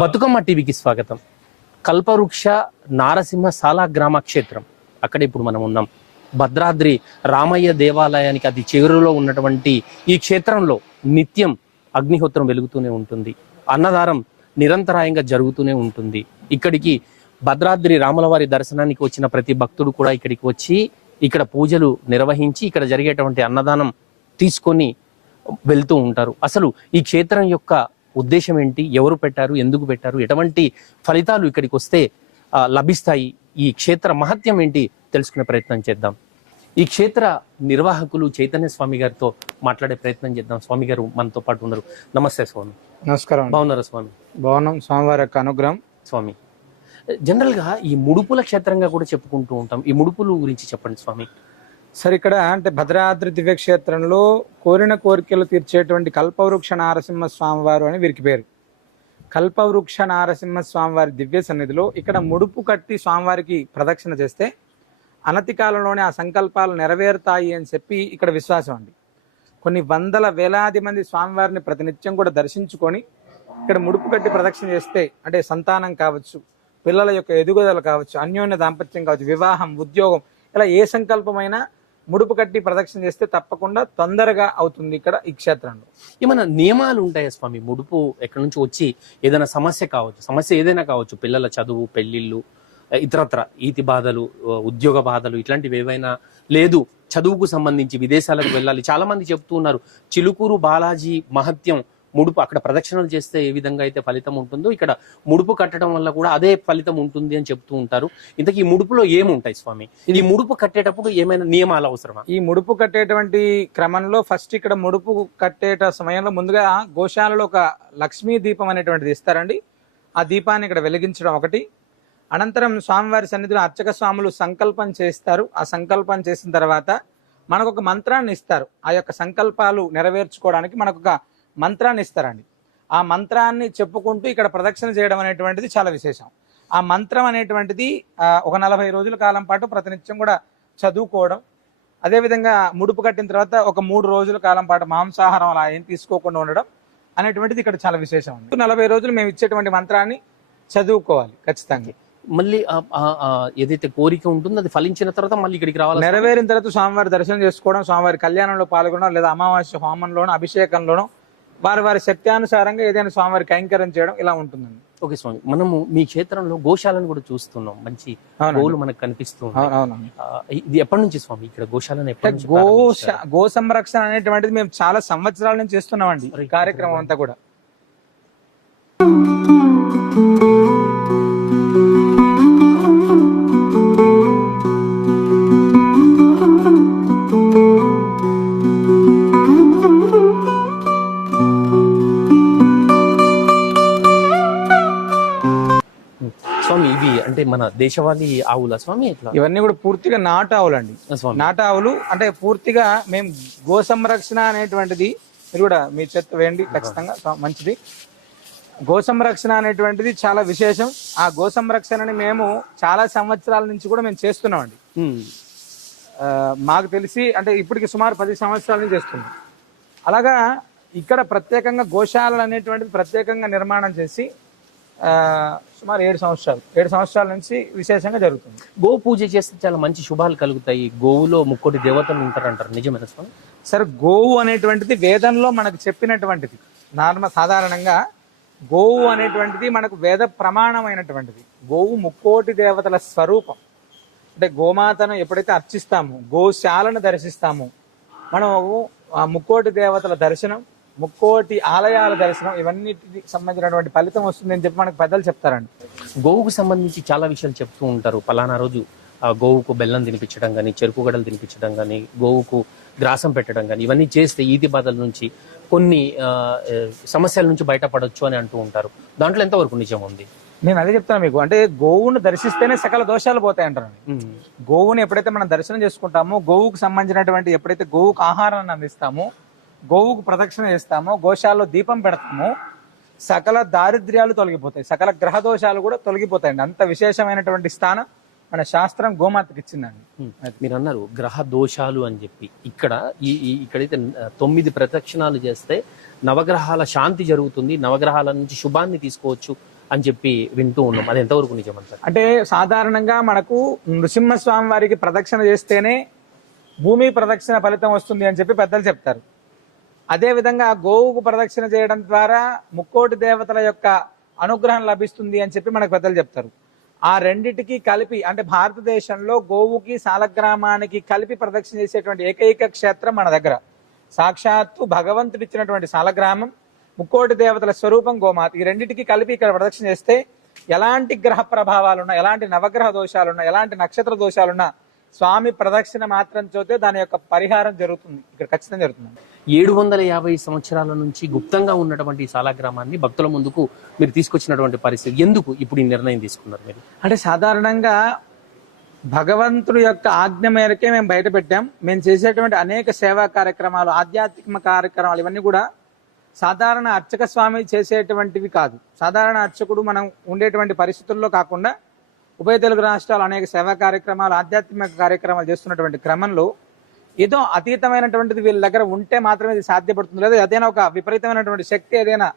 బతుకమ్మ టీవీకి స్వాగతం. కల్పవృక్ష నారసింహ సాలా గ్రామ క్షేత్రం, అక్కడ ఇప్పుడు మనం ఉన్నాం. భద్రాద్రి రామయ్య దేవాలయానికి అతి చివరిలో ఉన్నటువంటి ఈ క్షేత్రంలో నిత్యం అగ్నిహోత్రం వెలుగుతూనే ఉంటుంది. అన్నదానం నిరంతరాయంగా జరుగుతూనే ఉంటుంది. ఇక్కడికి భద్రాద్రి రాములవారి దర్శనానికి వచ్చిన ప్రతి భక్తుడు కూడా ఇక్కడికి వచ్చి ఇక్కడ పూజలు నిర్వహించి ఇక్కడ జరిగేటువంటి అన్నదానం తీసుకొని వెళ్తూ ఉంటారు. అసలు ఈ క్షేత్రం యొక్క ఉద్దేశం ఏంటి, ఎవరు పెట్టారు, ఎందుకు పెట్టారు, ఎటువంటి ఫలితాలు ఇక్కడికి వస్తే లభిస్తాయి, ఈ క్షేత్ర మహత్యం ఏంటి తెలుసుకునే ప్రయత్నం చేద్దాం. ఈ క్షేత్ర నిర్వాహకులు చైతన్య స్వామి గారితో మాట్లాడే ప్రయత్నం చేద్దాం. స్వామి గారు మనతో పాటు ఉన్నారు. నమస్తే స్వామి. నమస్కారం. బాగున్నారా స్వామి? బాగున్నాం, స్వామివారి యొక్క అనుగ్రహం. స్వామి, జనరల్ గా ఈ ముడుపుల క్షేత్రంగా కూడా చెప్పుకుంటూ ఉంటాం. ఈ ముడుపులు గురించి చెప్పండి స్వామి. సరే, ఇక్కడ అంటే భద్రాద్రి దివ్యక్షేత్రంలో కోరిన కోరికలు తీర్చేటువంటి కల్పవృక్ష నారసింహ స్వామివారు అని వీరికి పేరు. కల్పవృక్ష నారసింహ స్వామివారి దివ్య సన్నిధిలో ఇక్కడ ముడుపు కట్టి స్వామివారికి ప్రదక్షిణ చేస్తే అనతి కాలంలోనే ఆ సంకల్పాలు నెరవేరుతాయి అని చెప్పి ఇక్కడ విశ్వాసం అండి. కొన్ని వందల వేలాది మంది స్వామివారిని ప్రతినిత్యం కూడా దర్శించుకొని ఇక్కడ ముడుపు కట్టి ప్రదక్షిణ చేస్తే అంటే సంతానం కావచ్చు, పిల్లల యొక్క ఎదుగుదల కావచ్చు, అన్యోన్య దాంపత్యం కావచ్చు, వివాహం, ఉద్యోగం, ఇలా ఏ సంకల్పమైనా ముడుపు కట్టి ప్రదక్షిణ చేస్తే తప్పకుండా తొందరగా అవుతుంది ఇక్కడ ఈ క్షేత్రంలో. ఏమైనా నియమాలు ఉంటాయా స్వామి? ముడుపు ఎక్కడి నుంచి వచ్చి ఏదైనా సమస్య కావచ్చు, సమస్య ఏదైనా కావచ్చు, పిల్లల చదువు, పెళ్లిళ్ళు, ఇతరత్ర ఈతి బాధలు, ఉద్యోగ బాధలు, ఇట్లాంటివి ఏవైనా, లేదు చదువుకు సంబంధించి విదేశాలకు వెళ్ళాలి, చాలా మంది చెప్తూ ఉన్నారు. చిలుకూరు బాలాజీ మహత్యం, ముడుపు అక్కడ ప్రదక్షిణలు చేస్తే ఏ విధంగా అయితే ఫలితం ఉంటుందో ఇక్కడ ముడుపు కట్టడం వల్ల కూడా అదే ఫలితం ఉంటుంది అని చెప్తూ ఉంటారు. ఇంతకీ ఈ ముడుపులో ఏముంటాయి స్వామి? ఈ ముడుపు కట్టేటప్పుడు ఏమైనా నియమాలు అవసరమా? ఈ ముడుపు కట్టేటువంటి క్రమంలో ఫస్ట్ ఇక్కడ ముడుపు కట్టేట సమయంలో ముందుగా గోశాలలో ఒక లక్ష్మీ దీపం అనేటువంటిది ఇస్తారండి. ఆ దీపాన్ని ఇక్కడ వెలిగించడం ఒకటి. అనంతరం స్వామివారి సన్నిధిలో అర్చక స్వాములు సంకల్పం చేస్తారు. ఆ సంకల్పం చేసిన తర్వాత మనకు ఒక మంత్రాన్ని ఇస్తారు. ఆ యొక్క సంకల్పాలు నెరవేర్చుకోవడానికి మనకు ఒక మంత్రాన్ని ఇస్తారండి. ఆ మంత్రాన్ని చెప్పుకుంటూ ఇక్కడ ప్రదక్షిణ చేయడం అనేటువంటిది చాలా విశేషం. ఆ మంత్రం అనేటువంటిది ఒక 40 రోజుల కాలం పాటు ప్రతినిత్యం కూడా చదువుకోవడం. అదేవిధంగా ముడుపు కట్టిన తర్వాత ఒక 3 రోజుల కాలం పాటు మాంసాహారం అలా ఏం తీసుకోకుండా ఉండడం అనేటువంటిది ఇక్కడ చాలా విశేషం. 40 రోజులు మేము ఇచ్చేటువంటి మంత్రాన్ని చదువుకోవాలి ఖచ్చితంగా. మళ్ళీ ఏదైతే కోరిక ఉంటుందో అది ఫలించిన తర్వాత మళ్ళీ ఇక్కడికి రావాలి. నెరవేరిన తర్వాత స్వామివారి దర్శనం చేసుకోవడం, స్వామివారి కళ్యాణంలో పాల్గొనడం, లేదా అమావాస్య హోమంలోనో అభిషేకంలోనో వారి శక్త్యానుసారంగా ఏదైనా స్వామివారి కైంకర్యం చేయడం ఇలా ఉంటుందండి. ఓకే స్వామి, మనము మీ క్షేత్రంలో గోశాలను కూడా చూస్తున్నాం. మంచి గోవులు మనకు కనిపిస్తుంది. ఇది ఎప్పటి నుంచి స్వామి ఇక్కడ గోశాలను? గో సంరక్షణ అనేటువంటిది మేము చాలా సంవత్సరాల నుంచి చేస్తున్నామండి. ఈ కార్యక్రమం అంతా కూడా అంటే మన దేశవాళీ ఆవుల స్వామి? ఇవన్నీ కూడా పూర్తిగా నాటు ఆవులండి. నాటు ఆవులు అంటే పూర్తిగా మేము గో సంరక్షణ అనేటువంటిది, మీరు కూడా మీ చెత్త వేయండి ఖచ్చితంగా, మంచిది. గో సంరక్షణ అనేటువంటిది చాలా విశేషం. ఆ గో సంరక్షణని మేము చాలా సంవత్సరాల నుంచి కూడా మేము చేస్తున్నామండి. మాకు తెలిసి అంటే ఇప్పటికి సుమారు 10 సంవత్సరాల నుంచి చేస్తున్నాం. అలాగా ఇక్కడ ప్రత్యేకంగా గోశాలలు అనేటువంటిది ప్రత్యేకంగా నిర్మాణం చేసి సుమారు 7 సంవత్సరాల నుంచి విశేషంగా జరుగుతుంది. గో పూజ చేస్తే చాలా మంచి శుభాలు కలుగుతాయి. గోవులో 3 దేవతలు ఉంటారంటారు, నిజమేనా స్వామి? సరే, గోవు అనేటువంటిది వేదంలో మనకు చెప్పినటువంటిది. సాధారణంగా గోవు అనేటువంటిది మనకు వేద ప్రమాణమైనటువంటిది. గోవు 3 దేవతల స్వరూపం. అంటే గోమాతను ఎప్పుడైతే అర్చిస్తామో, గోశాలను దర్శిస్తామో, మనం ఆ 3 దేవతల దర్శనం, 3 ఆలయాల దర్శనం, ఇవన్నిటికి సంబంధించినటువంటి ఫలితం వస్తుందని చెప్పి మనకు పెద్దలు చెప్తారండి. గోవుకు సంబంధించి చాలా విషయాలు చెప్తూ ఉంటారు. పలానా రోజు గోవుకు బెల్లం తినిపించడం కానీ, చెరుకు గడలు తినిపించడం కానీ, గోవుకు గ్రాసం పెట్టడం కానీ, ఇవన్నీ చేస్తే ఈతి బాధల నుంచి, కొన్ని సమస్యల నుంచి బయటపడవచ్చు అని అంటూ ఉంటారు. దాంట్లో ఎంతవరకు నిజం ఉంది? నేను అదే చెప్తాను మీకు. అంటే గోవును దర్శిస్తేనే సకల దోషాలు పోతాయి అంటారు. గోవుని ఎప్పుడైతే మనం దర్శనం చేసుకుంటామో, గోవుకు సంబంధించినటువంటి ఎప్పుడైతే గోవుకు ఆహారాన్ని అందిస్తామో, గోవుకు ప్రదక్షిణ చేస్తామో, గోశాలలో దీపం పెడతామో, సకల దారిద్ర్యాలు తొలగిపోతాయి, సకల గ్రహ దోషాలు కూడా తొలగిపోతాయండి. అంత విశేషమైనటువంటి స్థానం మన శాస్త్రం గోమాతకి ఇచ్చిందండి. మీరు అన్నారు గ్రహ దోషాలు అని చెప్పి, ఇక్కడ ఇక్కడైతే 9 ప్రదక్షిణాలు చేస్తే నవగ్రహాల శాంతి జరుగుతుంది, నవగ్రహాల నుంచి శుభాన్ని తీసుకోవచ్చు అని చెప్పి వింటూ ఉన్నాం. అది ఎంతవరకు నిజమంటారు? అంటే సాధారణంగా మనకు నృసింహస్వామి వారికి ప్రదక్షిణ చేస్తేనే భూమి ప్రదక్షిణ ఫలితం వస్తుంది అని చెప్పి పెద్దలు చెప్తారు. అదే విధంగా గోవుకు ప్రదక్షిణ చేయడం ద్వారా ముక్కోటి దేవతల యొక్క అనుగ్రహం లభిస్తుంది అని చెప్పి మనకు పెద్దలు చెప్తారు. ఆ రెండిటికి కలిపి, అంటే భారతదేశంలో గోవుకి సాలగ్రామానికి కలిపి ప్రదక్షిణ చేసేటువంటి ఏకైక క్షేత్రం మన దగ్గర. సాక్షాత్తు భగవంతుడు ఇచ్చినటువంటి సాలగ్రామం, ముక్కోటి దేవతల స్వరూపం గోమాత. ఈ రెండింటికి కలిపి ఇక్కడ ప్రదక్షిణ చేస్తే ఎలాంటి గ్రహ ప్రభావాలున్నా, ఎలాంటి నవగ్రహ దోషాలున్నా, ఎలాంటి నక్షత్ర దోషాలున్నా స్వామి ప్రదక్షిణ మాత్రం చోతే దాని యొక్క పరిహారం జరుగుతుంది. ఇక్కడ ఖచ్చితంగా జరుగుతుంది. 750 సంవత్సరాల నుంచి గుప్తంగా ఉన్నటువంటి ఈ సాలగ్రామాన్ని భక్తుల ముందుకు మీరు తీసుకొచ్చినటువంటి పరిస్థితి ఎందుకు ఇప్పుడు ఈ నిర్ణయం తీసుకున్నారు మీరు? అంటే సాధారణంగా భగవంతుడి యొక్క ఆజ్ఞ మేరకే మేము బయట పెట్టాం. మేము చేసేటువంటి అనేక సేవా కార్యక్రమాలు, ఆధ్యాత్మిక కార్యక్రమాలు ఇవన్నీ కూడా సాధారణ అర్చక స్వామి చేసేటువంటివి కాదు. సాధారణ అర్చకుడు మనం ఉండేటువంటి పరిస్థితుల్లో కాకుండా ఉభయ తెలుగు రాష్ట్రాలు అనేక సేవా కార్యక్రమాలు, ఆధ్యాత్మిక కార్యక్రమాలు చేస్తున్నటువంటి క్రమంలో ఏదో అతీతమైనటువంటిది వీళ్ళ దగ్గర ఉంటే మాత్రమే ఇది సాధ్యపడుతుంది, లేదా ఏదైనా ఒక విపరీతమైనటువంటి శక్తి ఏదైనా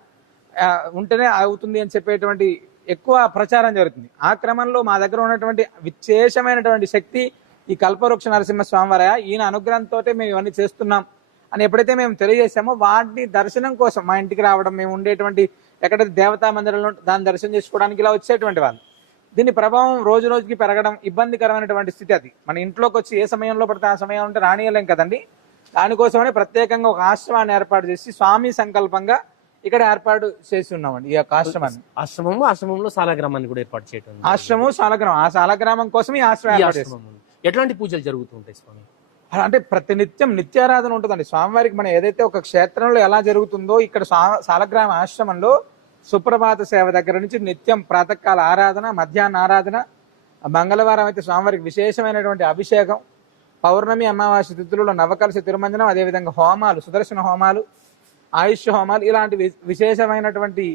ఉంటేనే అవుతుంది అని చెప్పేటువంటి ఎక్కువ ప్రచారం జరుగుతుంది. ఆ క్రమంలో మా దగ్గర ఉన్నటువంటి విశేషమైనటువంటి శక్తి ఈ కల్పవృక్ష నరసింహ స్వామివారయ, ఈయన అనుగ్రహంతో మేము ఇవన్నీ చేస్తున్నాం అని ఎప్పుడైతే మేము తెలియజేసామో వాటిని దర్శనం కోసం మా ఇంటికి రావడం, మేము ఉండేటువంటి ఎక్కడైతే దేవతా మందిరంలో దాన్ని దర్శనం చేసుకోవడానికి ఇలా వచ్చేటువంటి వాళ్ళు. దీని ప్రభావం రోజు రోజుకి పెరగడం ఇబ్బందికరమైనటువంటి స్థితి. అది మన ఇంట్లోకి వచ్చి ఏ సమయంలో పడితే ఆ సమయం ఉంటే రానియలేం కదండి. దానికోసమనే ప్రత్యేకంగా ఒక ఆశ్రమాన్ని ఏర్పాటు చేసి స్వామి సంకల్పంగా ఇక్కడ ఏర్పాటు చేసి ఉన్నామండి. ఈ యొక్క ఆశ్రమాన్ని, ఆశ్రమంలో సాలగ్రామాన్ని కూడా ఏర్పాటు చేయడం, ఆశ్రమం సాలగ్రామం, ఆ సాలగ్రామం కోసం ఈ ఆశ్రమం. ఎట్లాంటి పూజలు జరుగుతూ ఉంటాయి స్వామి? అంటే ప్రతినిత్యం నిత్యారాధన ఉంటుందండి స్వామివారికి. మనం ఏదైతే ఒక క్షేత్రంలో ఎలా జరుగుతుందో ఇక్కడ సాలగ్రామ ఆశ్రమంలో సుప్రభాత సేవ దగ్గర నుంచి నిత్యం ప్రాతకాల ఆరాధన, మధ్యాహ్న ఆరాధన, మంగళవారం అయితే స్వామివారికి విశేషమైనటువంటి అభిషేకం, పౌర్ణమి అమావాస్య తిథులలో నవకలశ తిరుమంజనం, అదేవిధంగా హోమాలు, సుదర్శన హోమాలు, ఆయుష్ హోమాలు, ఇలాంటి విశేషమైనటువంటి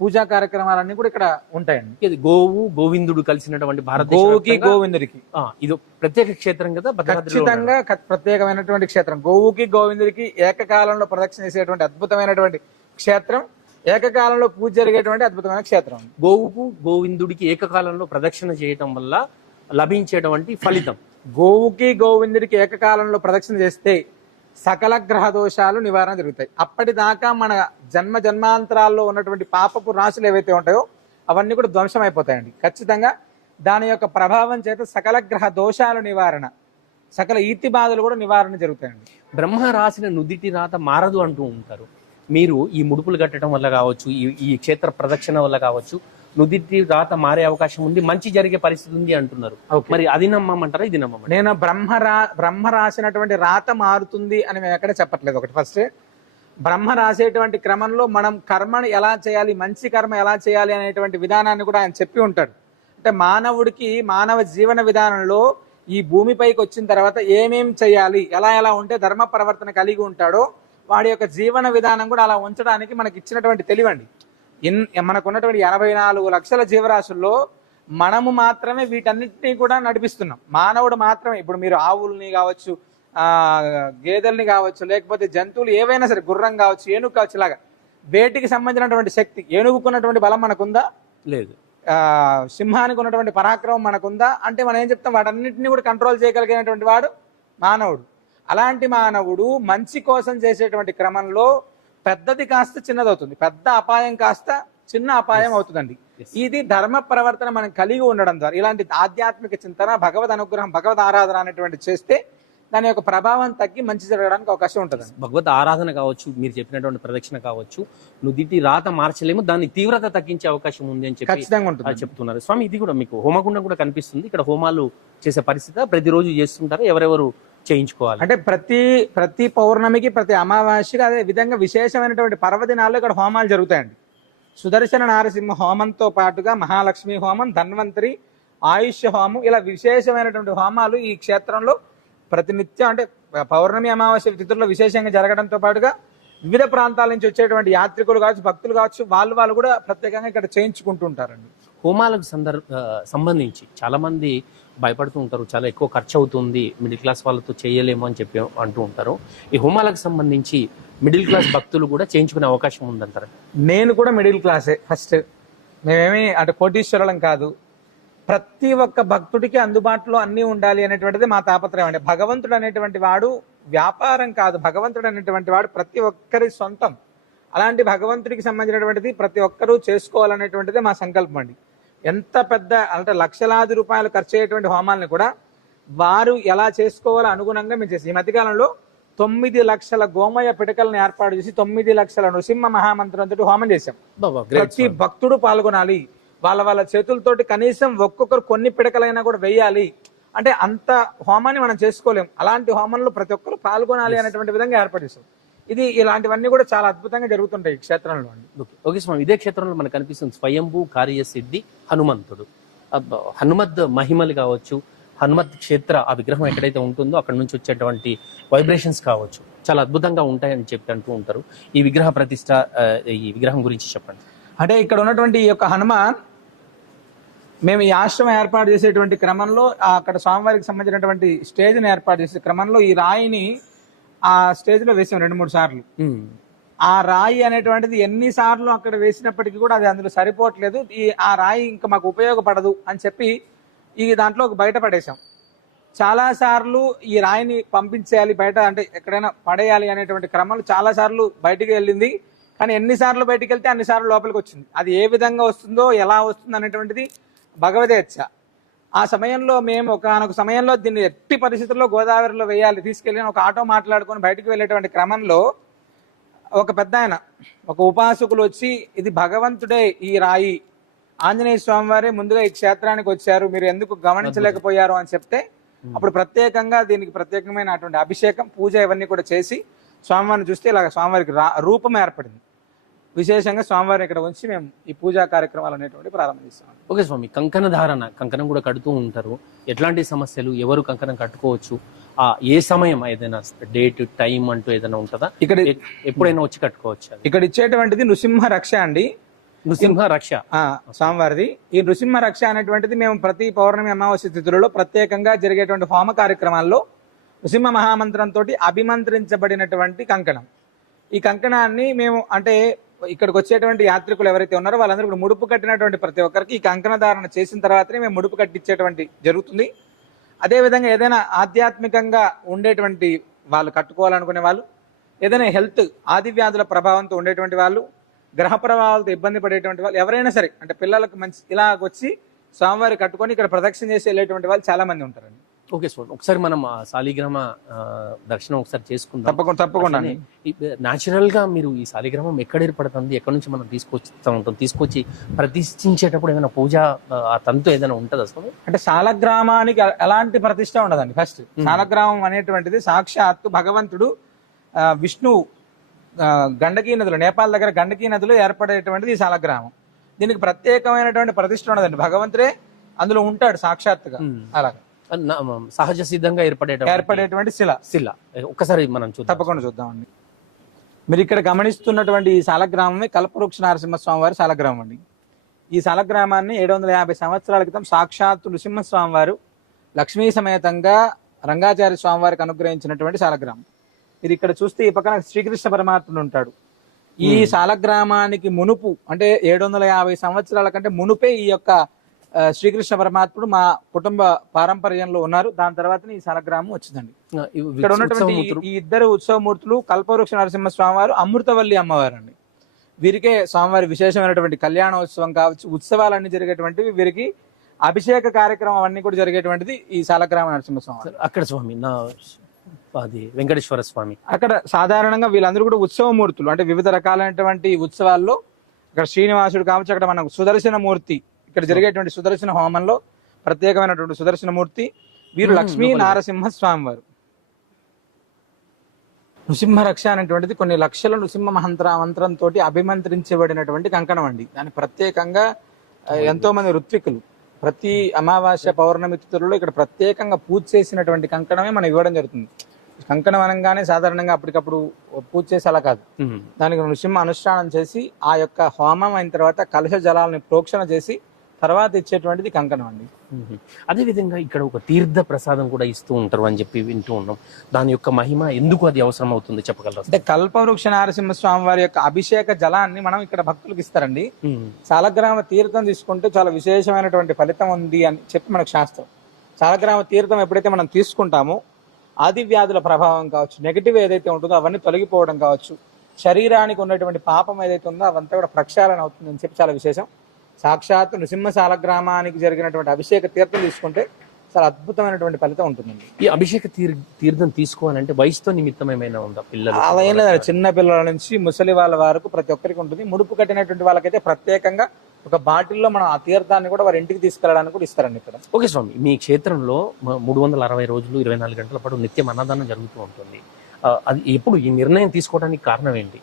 పూజా కార్యక్రమాలన్నీ కూడా ఇక్కడ ఉంటాయండి. ఇది గోవు గోవిందుడు కలిసినటువంటి గోవుకి గోవిందుడికి ఇది ప్రత్యేక క్షేత్రం కదా, ఖచ్చితంగా ప్రత్యేకమైనటువంటి క్షేత్రం. గోవుకి గోవిందుడికి ఏకకాలంలో ప్రదక్షిణ చేసేటువంటి అద్భుతమైనటువంటి క్షేత్రం, ఏకకాలంలో పూజ జరిగేటువంటి అద్భుతమైన క్షేత్రం. గోవుకు గోవిందుడికి ఏకకాలంలో ప్రదక్షిణ చేయటం వల్ల లభించేటువంటి ఫలితం, గోవుకి గోవిందుడికి ఏకకాలంలో ప్రదక్షిణ చేస్తే సకల గ్రహ దోషాలు నివారణ జరుగుతాయి. అప్పటిదాకా మన జన్మ జన్మాంతరాల్లో ఉన్నటువంటి పాపపు రాశులు ఏవైతే ఉంటాయో అవన్నీ కూడా ధ్వంసం అయిపోతాయండి. ఖచ్చితంగా దాని యొక్క ప్రభావం చేత సకల గ్రహ దోషాల నివారణ, సకల ఈతి బాధలు కూడా నివారణ జరుగుతాయండి. బ్రహ్మ రాసిన నుదిటి రాత మారదు అంటూ ఉంటారు. మీరు ఈ ముడుపులు కట్టడం వల్ల కావచ్చు, ఈ క్షేత్ర ప్రదక్షిణ వల్ల కావచ్చు, నుదిటి రాత మారే అవకాశం ఉంది, మంచి జరిగే పరిస్థితి ఉంది అంటున్నారు. మరి అది నమ్మమంటారా, ఇది నమ్మమంటారా? నేను బ్రహ్మ రాసినటువంటి రాత మారుతుంది అని మేము ఎక్కడ చెప్పట్లేదు. ఒకటి ఫస్ట్ బ్రహ్మ రాసేటువంటి క్రమంలో మనం కర్మను ఎలా చేయాలి, మంచి కర్మ ఎలా చేయాలి అనేటువంటి విధానాన్ని కూడా ఆయన చెప్పి ఉంటాడు. అంటే మానవుడికి మానవ జీవన విధానంలో ఈ భూమిపైకి వచ్చిన తర్వాత ఏమేం చేయాలి, ఎలా ఉంటే ధర్మ ప్రవర్తన కలిగి ఉంటాడో వాడి యొక్క జీవన విధానం కూడా అలా ఉంచడానికి మనకి ఇచ్చినటువంటి తెలివండి. మనకున్నటువంటి 84 లక్షల జీవరాశుల్లో మనము మాత్రమే వీటన్నిటినీ కూడా నడిపిస్తున్నాం. మానవుడు మాత్రమే. ఇప్పుడు మీరు ఆవుల్ని కావచ్చు, గేదెల్ని కావచ్చు, లేకపోతే జంతువులు ఏవైనా సరే, గుర్రం కావచ్చు, ఏనుగు కావచ్చు, ఇలాగా వేటికి సంబంధించినటువంటి శక్తి, ఏనుగుకున్నటువంటి బలం మనకుందా? లేదు. సింహానికి ఉన్నటువంటి పరాక్రమం మనకుందా? అంటే మనం ఏం చెప్తాం, వాటన్నిటిని కూడా కంట్రోల్ చేయగలిగినటువంటి వాడు మానవుడు. అలాంటి మానవుడు మంచి కోసం చేసేటువంటి క్రమంలో పెద్దది కాస్త చిన్నదవుతుంది, పెద్ద అపాయం కాస్త చిన్న అపాయం అవుతుందండి. ఇది ధర్మ ప్రవర్తన మనం కలిగి ఉండడం ద్వారా, ఇలాంటి ఆధ్యాత్మిక చింతన, భగవద్ అనుగ్రహం, భగవద్ ఆరాధన అనేటువంటి చేస్తే దాని యొక్క ప్రభావం తగ్గి మంచి జరగడానికి అవకాశం ఉంటుంది. భగవద్ ఆరాధన కావచ్చు, మీరు చెప్పినటువంటి ప్రదక్షిణ కావచ్చు, నుదిటి రాత మార్చలేము, దాని తీవ్రత తగ్గించే అవకాశం ఉంది అని చెప్పి ఖచ్చితంగా ఉంటుంది చెప్తున్నారు స్వామి. ఇది కూడా మీకు హోమగుండం కూడా కనిపిస్తుంది. ఇక్కడ హోమాలు చేసే పరిస్థితి ప్రతిరోజు చేస్తుంటారు, ఎవరెవరు చేయించుకోవాలి? అంటే ప్రతి పౌర్ణమికి, ప్రతి అమావాస్యకి, అదే విధంగా విశేషమైనటువంటి పర్వదినాల్లో ఇక్కడ హోమాలు జరుగుతాయండి. సుదర్శన నారసింహ హోమంతో పాటుగా మహాలక్ష్మి హోమం, ధన్వంతరి, ఆయుష్య హోమం, ఇలా విశేషమైనటువంటి హోమాలు ఈ క్షేత్రంలో ప్రతినిత్యం, అంటే పౌర్ణమి అమావాస్య తిథుల్లో విశేషంగా జరగడంతో పాటుగా వివిధ ప్రాంతాల నుంచి వచ్చేటువంటి యాత్రికులు కావచ్చు, భక్తులు కావచ్చు, వాళ్ళు కూడా ప్రత్యేకంగా ఇక్కడ చేయించుకుంటూ ఉంటారండి. హోమాలకు సంబంధించి చాలా మంది భయపడుతూ ఉంటారు, చాలా ఎక్కువ ఖర్చు అవుతుంది, మిడిల్ క్లాస్ వాళ్ళతో చేయలేము అని చెప్పి అంటూ ఉంటారు. ఈ హోమాలకు సంబంధించి మిడిల్ క్లాస్ భక్తులు కూడా చేయించుకునే అవకాశం ఉందంటారు? నేను కూడా మిడిల్ క్లాసే. ఫస్ట్ మేమేమి అంటే కోటీశ్వరులం కాదు. ప్రతి ఒక్క భక్తుడికి అందుబాటులో అన్నీ ఉండాలి అనేటువంటిది మా తాపత్రయం అండి. భగవంతుడు అనేటువంటి వాడు వ్యాపారం కాదు, భగవంతుడు అనేటువంటి వాడు ప్రతి ఒక్కరి సొంతం. అలాంటి భగవంతుడికి సంబంధించినటువంటిది ప్రతి ఒక్కరూ చేసుకోవాలనేటువంటిది మా సంకల్పం అండి. ఎంత పెద్ద అంటే లక్షలాది రూపాయలు ఖర్చు అయ్యేటువంటి హోమాలని కూడా వారు ఎలా చేసుకోవాలో అనుగుణంగా మేము చేస్తాం. ఈ మధ్యకాలంలో 9 లక్షల గోమయ పిడకలను ఏర్పాటు చేసి 9 లక్షల నృసింహ మహామంత్రంతో హోమం చేశాం. ప్రతి భక్తుడు పాల్గొనాలి, వాళ్ళ చేతులతోటి కనీసం ఒక్కొక్కరు కొన్ని పిడకలైనా కూడా వేయాలి. అంటే అంత హోమాన్ని మనం చేసుకోలేం. అలాంటి హోమంలో ప్రతి ఒక్కరు పాల్గొనాలి అనేటువంటి విధంగా ఏర్పాటు చేస్తాం. ఇలాంటివన్నీ కూడా చాలా అద్భుతంగా జరుగుతుంటాయి ఈ క్షేత్రంలో అండి. ఓకే స్వామి, ఇదే క్షేత్రంలో మనకు కనిపిస్తుంది స్వయంభూ కార్యసిద్ధి హనుమంతుడు. హనుమద్ మహిమలు కావచ్చు, హనుమత్ క్షేత్ర ఆ విగ్రహం ఎక్కడైతే ఉంటుందో అక్కడ నుంచి వచ్చేటువంటి వైబ్రేషన్స్ కావచ్చు చాలా అద్భుతంగా ఉంటాయని చెప్పి అంటూ ఉంటారు. ఈ విగ్రహ ప్రతిష్ట, ఈ విగ్రహం గురించి చెప్పండి. అంటే ఇక్కడ ఉన్నటువంటి ఈ యొక్క హనుమాన్ మేము ఈ ఆశ్రమం ఏర్పాటు చేసేటువంటి క్రమంలో అక్కడ స్వామివారికి సంబంధించినటువంటి స్టేజ్ని ఏర్పాటు చేసే క్రమంలో ఈ రాయిని ఆ స్టేజ్ లో వేసాం 2-3 సార్లు. ఆ రాయి అనేటువంటిది ఎన్నిసార్లు అక్కడ వేసినప్పటికీ కూడా అది అందులో సరిపోవట్లేదు, ఆ రాయి ఇంకా మాకు ఉపయోగపడదు అని చెప్పి ఈ దాంట్లో బయటపడేశాం. చాలా సార్లు ఈ రాయిని పంపించేయాలి బయట, అంటే ఎక్కడైనా పడేయాలి అనేటువంటి క్రమంలో చాలా సార్లు బయటికి వెళ్ళింది. కానీ ఎన్నిసార్లు బయటికి వెళ్తే అన్నిసార్లు లోపలికి వచ్చింది. అది ఏ విధంగా వస్తుందో ఎలా వస్తుంది అనేటువంటిది భగవదేచ్ఛ. ఆ సమయంలో మేము ఒకనొక సమయంలో దీన్ని ఎట్టి పరిస్థితుల్లో గోదావరిలో వేయాలి తీసుకెళ్ళి ఒక ఆటో మాట్లాడుకొని బయటకు వెళ్ళేటువంటి క్రమంలో ఒక పెద్ద ఆయన, ఒక ఉపాసకులు వచ్చి ఇది భగవంతుడే ఈ రాయి, ఆంజనేయ స్వామి వారే ముందుగా ఈ క్షేత్రానికి వచ్చారు, మీరు ఎందుకు గమనించలేకపోయారు అని చెప్తే అప్పుడు ప్రత్యేకంగా దీనికి ప్రత్యేకమైన అటువంటి అభిషేకం, పూజ ఇవన్నీ కూడా చేసి స్వామివారిని చూస్తే ఇలాగ స్వామివారికి రూపం ఏర్పడింది. విశేషంగా స్వామివారిని ఇక్కడ ఉంచి మేము ఈ పూజా కార్యక్రమాలు అనేటువంటి ప్రారంభిస్తాం. ఓకే స్వామి, కంకణ ధారణ, కంకణం కూడా కడుతూ ఉంటారు. ఎట్లాంటి సమస్యలు, ఎవరు కంకణం కట్టుకోవచ్చు, ఏ సమయం, ఏదైనా డేట్ టైం అంటూ ఏదైనా ఉంటుందా? ఇక్కడ ఎప్పుడైనా వచ్చి కట్టుకోవచ్చు? ఇక్కడ ఇచ్చేటువంటిది నృసింహ రక్ష అండి. నృసింహ రక్ష స్వామివారిది. ఈ నృసింహ రక్ష అనేటువంటిది మేము ప్రతి పౌర్ణమి అమావాస్య తిథులలో ప్రత్యేకంగా జరిగేటువంటి హోమ కార్యక్రమాల్లో నృసింహ మహామంత్రంతో అభిమంత్రించబడినటువంటి కంకణం. ఈ కంకణాన్ని మేము అంటే ఇక్కడికి వచ్చేటువంటి యాత్రికులు ఎవరైతే ఉన్నారో వాళ్ళందరూ కూడా ముడుపు కట్టినటువంటి ప్రతి ఒక్కరికి ఈ కంకణ ధారణ చేసిన తర్వాతనే మేము ముడుపు కట్టించేటువంటి జరుగుతుంది. అదేవిధంగా ఏదైనా ఆధ్యాత్మికంగా ఉండేటువంటి వాళ్ళు కట్టుకోవాలనుకునే వాళ్ళు, ఏదైనా హెల్త్ ఆది వ్యాధుల ప్రభావంతో ఉండేటువంటి వాళ్ళు, గ్రహ ప్రభావాలతో ఇబ్బంది పడేటువంటి వాళ్ళు ఎవరైనా సరే, అంటే పిల్లలకు మంచి ఇలా వచ్చి స్వామివారి కట్టుకొని ఇక్కడ ప్రదక్షిణ చేసి వెళ్ళేటువంటి వాళ్ళు చాలా మంది ఉంటారండి. ఓకే స్వామి, ఒకసారి మనం ఆ శాలిగ్రామ దర్శనం ఒకసారి చేసుకుందాం. తప్పకుండా. న్యాచురల్ గా మీరు ఈ శాలిగ్రామం ఎక్కడ ఏర్పడుతుంది, ఎక్కడి నుంచి మనం తీసుకొచ్చి ప్రతిష్ఠించేటప్పుడు ఏమైనా పూజ తంతు ఏదైనా ఉంటుందా స్వామి? అంటే శాలగ్రామానికి ఎలాంటి ప్రతిష్ట ఉండదండి. ఫస్ట్ శాలగ్రామం అనేటువంటిది సాక్షాత్తు భగవంతుడు విష్ణువు గండకీ నదులు, నేపాల్ దగ్గర గండకీ నదులు ఏర్పడేటువంటిది ఈ శాలగ్రామం. దీనికి ప్రత్యేకమైనటువంటి ప్రతిష్ట ఉండదండి. భగవంతుడే అందులో ఉంటాడు సాక్షాత్తుగా. అలాగే సహజ సిద్ధంగా ఏర్పడేటువంటి శిల ఒక్కసారి మనం తప్పకుండా చూద్దామండి. మీరు ఇక్కడ గమనిస్తున్నటువంటి ఈ శాలగ్రామమే కల్పవృక్ష నరసింహస్వామి వారి శాలగ్రామం అండి. ఈ శాలగ్రామాన్ని 750 సంవత్సరాల క్రితం సాక్షాత్తు నృసింహస్వామి వారు లక్ష్మీ సమేతంగా రంగాచార్య స్వామి వారికి అనుగ్రహించినటువంటి శాలగ్రామం. మీరు ఇక్కడ చూస్తే ఈ పక్కన శ్రీకృష్ణ పరమాత్ముడు ఉంటాడు. ఈ శాలగ్రామానికి మునుపు అంటే 750 సంవత్సరాల కంటే మునుపే ఈ యొక్క శ్రీకృష్ణ పరమాత్ముడు మా కుటుంబ పారంపర్యంలో ఉన్నారు. దాని తర్వాత ఈ శాలగ్రామం వచ్చిందండి. ఇక్కడ ఉన్నటువంటి ఈ ఇద్దరు ఉత్సవమూర్తులు కల్పవృక్ష నరసింహస్వామి వారు, అమృతవల్లి అమ్మవారు అండి. వీరికే స్వామివారి విశేషమైనటువంటి కళ్యాణోత్సవం కావచ్చు, ఉత్సవాలన్నీ జరిగేటువంటివి, వీరికి అభిషేక కార్యక్రమం అన్ని కూడా జరిగేటువంటిది ఈ శాలగ్రామ నరసింహస్వామి. అక్కడ స్వామి అది వెంకటేశ్వర స్వామి. అక్కడ సాధారణంగా వీళ్ళందరూ కూడా ఉత్సవమూర్తులు, అంటే వివిధ రకాలైనటువంటి ఉత్సవాల్లో ఇక్కడ శ్రీనివాసుడు కావచ్చు, అక్కడ మనకు సుదర్శన మూర్తి, ఇక్కడ జరిగేటువంటి సుదర్శన హోమంలో ప్రత్యేకమైనటువంటి సుదర్శన మూర్తి వీరు లక్ష్మీ నారసింహ స్వామి వారు. నృసింహ రక్ష అనేటువంటిది కొన్ని లక్షల నృసింహ మంత్రంతో అభిమంత్రించబడినటువంటి కంకణం అండి. దాన్ని ప్రత్యేకంగా ఎంతో మంది ఋత్వికులు ప్రతి అమావాస్య పౌర్ణమి తిథులలో ఇక్కడ ప్రత్యేకంగా పూజ చేసినటువంటి కంకణమే మనం ఇవ్వడం జరుగుతుంది. కంకణం అనగానే సాధారణంగా అప్పటికప్పుడు పూజ చేసి అలా కాదు. దానికి నృసింహ అనుష్ఠానం చేసి ఆ యొక్క హోమం అయిన తర్వాత కలశ జలాలను ప్రోక్షణ చేసి తర్వాత ఇచ్చేటువంటిది కంకణం అండి. అదేవిధంగా ఇక్కడ ఒక తీర్థ ప్రసాదం కూడా ఇస్తూ ఉంటారు అని చెప్పి వింటూ ఉన్నాం. దాని యొక్క మహిమ ఎందుకు అది అవసరం అవుతుంది చెప్పగలరా? అంటే కల్పవృక్ష నారసింహస్వామి వారి యొక్క అభిషేక జలాన్ని మనం ఇక్కడ భక్తులకు ఇస్తారండి. సాలగ్రామ తీర్థం తీసుకుంటే చాలా విశేషమైనటువంటి ఫలితం ఉంది అని చెప్పి మనకు శాస్త్రం. సాలగ్రామ తీర్థం ఎప్పుడైతే మనం తీసుకుంటామో ఆది వ్యాధుల ప్రభావం కావచ్చు, నెగిటివ్ ఏదైతే ఉంటుందో అవన్నీ తొలగిపోవడం కావచ్చు, శరీరానికి ఉన్నటువంటి పాపం ఏదైతే ఉందో అవంతా కూడా ప్రక్షాళన అవుతుందని చెప్పి చాలా విశేషం. సాక్షాత్ నృసింహ సాలగ్రామానికి జరిగినటువంటి అభిషేక తీర్థం తీసుకుంటే చాలా అద్భుతమైనటువంటి ఫలితం ఉంటుందండి. ఈ అభిషేక తీర్థం తీసుకోవాలంటే వయసుతో నిమిత్తం ఏమైనా ఉందా? పిల్లలు అలా ఏం లేదండి, చిన్న పిల్లల నుంచి ముసలి వాళ్ళ వరకు ప్రతి ఒక్కరికి ఉంటుంది. ముడుపు కట్టినటువంటి వాళ్ళకైతే ప్రత్యేకంగా ఒక బాటిల్లో మనం ఆ తీర్థాన్ని కూడా వారి ఇంటికి తీసుకెళ్ళడానికి కూడా ఇస్తారండి ఇక్కడ. ఓకే స్వామి, మీ క్షేత్రంలో 360 రోజులు 24 గంటల పాటు నిత్యం అన్నదానం జరుగుతూ ఉంటుంది. అది ఎప్పుడు ఈ నిర్ణయం తీసుకోవడానికి కారణం ఏంటి?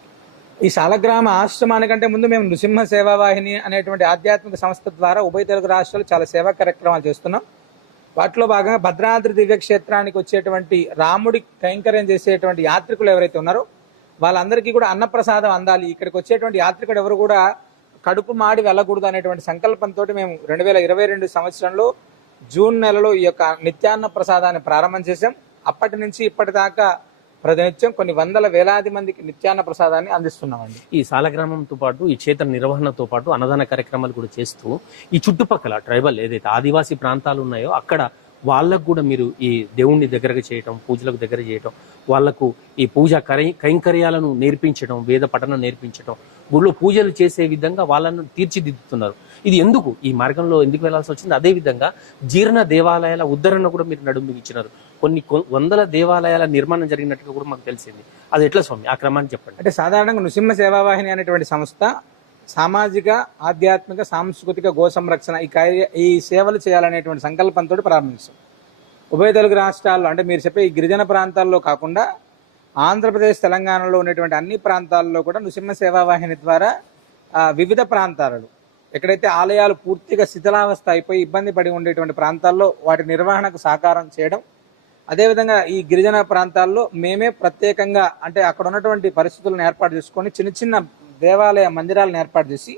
ఈ సాలగ్రామ ఆశ్రమానికంటే ముందు మేము నృసింహ సేవావాహిని అనేటువంటి ఆధ్యాత్మిక సంస్థ ద్వారా ఉభయ తెలుగు రాష్ట్రాలు చాలా సేవా కార్యక్రమాలు చేస్తున్నాం. వాటిలో భాగంగా భద్రాద్రి దివ్యక్షేత్రానికి వచ్చేటువంటి రాముడి కైంకర్యం చేసేటువంటి యాత్రికులు ఎవరైతే ఉన్నారో వాళ్ళందరికీ కూడా అన్నప్రసాదం అందాలి, ఇక్కడికి వచ్చేటువంటి యాత్రికుడు ఎవరు కూడా కడుపు మాడి వెళ్ళకూడదు అనేటువంటి సంకల్పంతో మేము 2022 సంవత్సరంలో జూన్ నెలలో ఈ యొక్క నిత్యాన్న ప్రసాదాన్ని ప్రారంభం చేశాం. అప్పటి నుంచి ఇప్పటిదాకా ప్రతినిత్యం కొన్ని వందల వేలాది మందికి నిత్యాన్న ప్రసాదాన్ని అందిస్తున్నామండి. ఈ సాలగ్రామంతో పాటు ఈ క్షేత్ర నిర్వహణతో పాటు అన్నదాన కార్యక్రమాలు కూడా చేస్తూ ఈ చుట్టుపక్కల ట్రైబల్ ఏదైతే ఆదివాసీ ప్రాంతాలు ఉన్నాయో అక్కడ వాళ్ళకు కూడా మీరు ఈ దేవుణ్ణి దగ్గరగా చేయటం, పూజలకు దగ్గర చేయటం, వాళ్లకు ఈ పూజ కైంకర్యాలను నేర్పించడం, వేద పఠనం నేర్పించడం, గుళ్ళో పూజలు చేసే విధంగా వాళ్ళను తీర్చిదిద్దుతున్నారు. ఇది ఎందుకు ఈ మార్గంలో ఎందుకు వెళ్లాల్సి వచ్చింది? అదే విధంగా జీర్ణ దేవాలయాల ఉద్ధరణ కూడా మీరు నడుంబించినారు. కొన్ని వందల దేవాలయాల నిర్మాణం జరిగినట్టుగా కూడా మాకు తెలిసింది. అది ఎట్లా స్వామి, ఆ క్రమాన్ని చెప్పండి. అంటే సాధారణంగా నృసింహ సేవావాహిని అనేటువంటి సంస్థ సామాజిక, ఆధ్యాత్మిక, సాంస్కృతిక గో సంరక్షణ ఈ సేవలు చేయాలనేటువంటి సంకల్పంతో ప్రారంభించాం. ఉభయ తెలుగు రాష్ట్రాల్లో అంటే మీరు చెప్పే ఈ గిరిజన ప్రాంతాల్లో కాకుండా ఆంధ్రప్రదేశ్, తెలంగాణలో ఉన్నటువంటి అన్ని ప్రాంతాల్లో కూడా నృసింహ సేవావాహిని ద్వారా వివిధ ప్రాంతాలలో ఎక్కడైతే ఆలయాలు పూర్తిగా శిథిలావస్థ అయిపోయి ఇబ్బంది పడి ఉండేటువంటి ప్రాంతాల్లో వాటి నిర్వహణకు సహకారం చేయడం, అదేవిధంగా ఈ గిరిజన ప్రాంతాల్లో మేమే ప్రత్యేకంగా అంటే అక్కడ ఉన్నటువంటి పరిస్థితులను ఏర్పాటు చేసుకొని చిన్న చిన్న దేవాలయ మందిరాలను ఏర్పాటు చేసి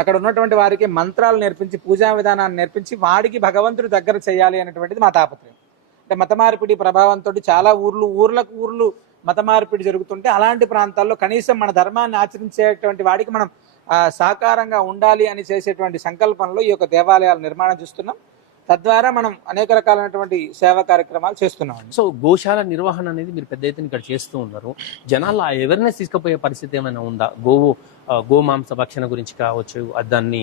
అక్కడ ఉన్నటువంటి వారికి మంత్రాలు నేర్పించి, పూజా విధానాన్ని నేర్పించి వాడికి భగవంతుడి దగ్గర చేయాలి అనేటువంటిది మా తాపత్రయం. అంటే మత మార్పిడి ప్రభావంతో చాలా ఊర్లకు మత మార్పిడి జరుగుతుంటే అలాంటి ప్రాంతాల్లో కనీసం మన ధర్మాన్ని ఆచరించేటువంటి వాడికి మనం సహకారంగా ఉండాలి అని చేసేటువంటి సంకల్పంలో ఈ యొక్క దేవాలయాల నిర్మాణం చేస్తున్నాం. తద్వారా మనం అనేక రకాలైనటువంటి సేవా కార్యక్రమాలు చేస్తున్నాం. సో గోశాల నిర్వహణ అనేది మీరు పెద్ద ఎత్తున ఇక్కడ చేస్తూ ఉన్నారు. జనాల్లో అవేర్నెస్ తీసుకుపోయే పరిస్థితి ఏమైనా ఉందా? గోమాంస భక్షణ గురించి కావచ్చు, దాన్ని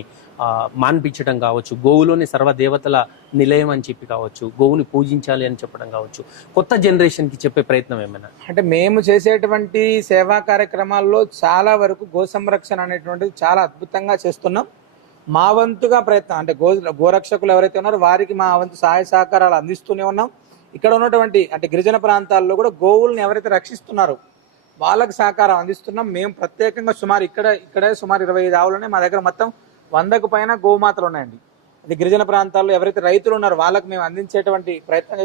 మాన్పించడం కావచ్చు, గోవులోని సర్వదేవతల నిలయం అని చెప్పి కావచ్చు, గోవుని పూజించాలి అని చెప్పడం కావచ్చు, కొత్త జనరేషన్కి చెప్పే ప్రయత్నం ఏమైనా? అంటే మేము చేసేటువంటి సేవా కార్యక్రమాల్లో చాలా వరకు గో సంరక్షణ అనేటువంటిది చాలా అద్భుతంగా చేస్తున్నాం. మా వంతుగా ప్రయత్నం అంటే గోరక్షకులు ఎవరైతే ఉన్నారో వారికి మా వంతు సహాయ సహకారాలు అందిస్తూనే ఉన్నాం. ఇక్కడ ఉన్నటువంటి అంటే గిరిజన ప్రాంతాల్లో కూడా గోవుల్ని ఎవరైతే రక్షిస్తున్నారో వాళ్ళకి సహకారం అందిస్తున్నాం. మేము ప్రత్యేకంగా ఇక్కడే సుమారు 25 ఆవులు మా దగ్గర మొత్తం 100కు పైన గోమాతలు ఉన్నాయండి. అది గిరిజన ప్రాంతాల్లో ఎవరైతే రైతులు ఉన్నారో వాళ్ళకి మేము అందించేటువంటి ప్రయత్నం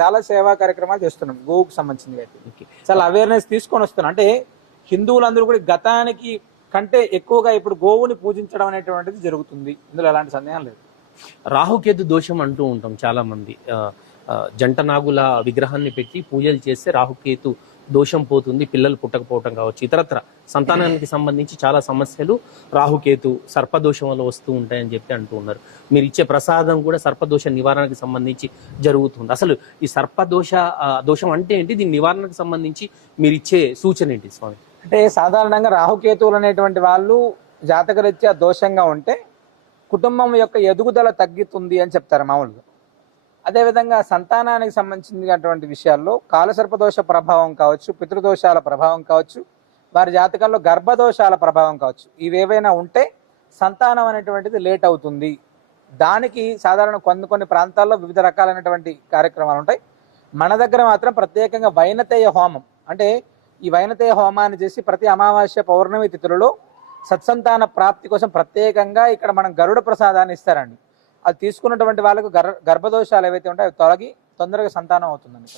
చాలా సేవా కార్యక్రమాలు చేస్తున్నాం. గోవుకు సంబంధించింది అయితే చాలా అవేర్నెస్ తీసుకొని వస్తున్నాం. అంటే హిందువులందరూ కూడా గతానికి కంటే ఎక్కువగా ఇప్పుడు గోవుని పూజించడం అనేటువంటిది జరుగుతుంది. ఇందులో ఎలాంటి సందేహం లేదు. రాహుకేతు దోషం అంటూ ఉంటాం చాలా మంది. జంట నాగుల విగ్రహాన్ని పెట్టి పూజలు చేస్తే రాహుకేతు దోషం పోతుంది, పిల్లలు పుట్టకపోవటం కావచ్చు, ఇతరత్ర సంతానానికి సంబంధించి చాలా సమస్యలు రాహుకేతు సర్పదోషం వల్ల వస్తూ ఉంటాయని చెప్పి అంటూ ఉన్నారు. మీరు ఇచ్చే ప్రసాదం కూడా సర్పదోష నివారణకు సంబంధించి జరుగుతుంది. అసలు ఈ దోషం అంటే ఏంటి? దీని నివారణకు సంబంధించి మీరు ఇచ్చే సూచన ఏంటి స్వామి? అంటే సాధారణంగా రాహుకేతువులు అనేటువంటి వాళ్ళు జాతకరీత్యా దోషంగా ఉంటే కుటుంబం యొక్క ఎదుగుదల తగ్గుతుంది అని చెప్తారు మామూలుగా. అదేవిధంగా సంతానానికి సంబంధించినటువంటి విషయాల్లో కాలసర్పదోష ప్రభావం కావచ్చు, పితృదోషాల ప్రభావం కావచ్చు, వారి జాతకంలో గర్భదోషాల ప్రభావం కావచ్చు, ఇవేవైనా ఉంటే సంతానం అనేటువంటిది లేట్ అవుతుంది. దానికి సాధారణ కొన్ని ప్రాంతాల్లో వివిధ రకాలైనటువంటి కార్యక్రమాలు ఉంటాయి. మన దగ్గర మాత్రం ప్రత్యేకంగా వైనతేయ హోమం, అంటే ఈ వైనతేయ హోమాన్ని చేసి ప్రతి అమావాస్య, పౌర్ణమి తిథులలో సత్సంతాన ప్రాప్తి కోసం ప్రత్యేకంగా ఇక్కడ మనం గరుడ ప్రసాదాన్ని ఇస్తారండి. అది తీసుకున్నటువంటి వాళ్ళకు గర్భదోషాలు ఏవైతే ఉంటాయో అవి తొలగి తొందరగా సంతానం అవుతుందండి.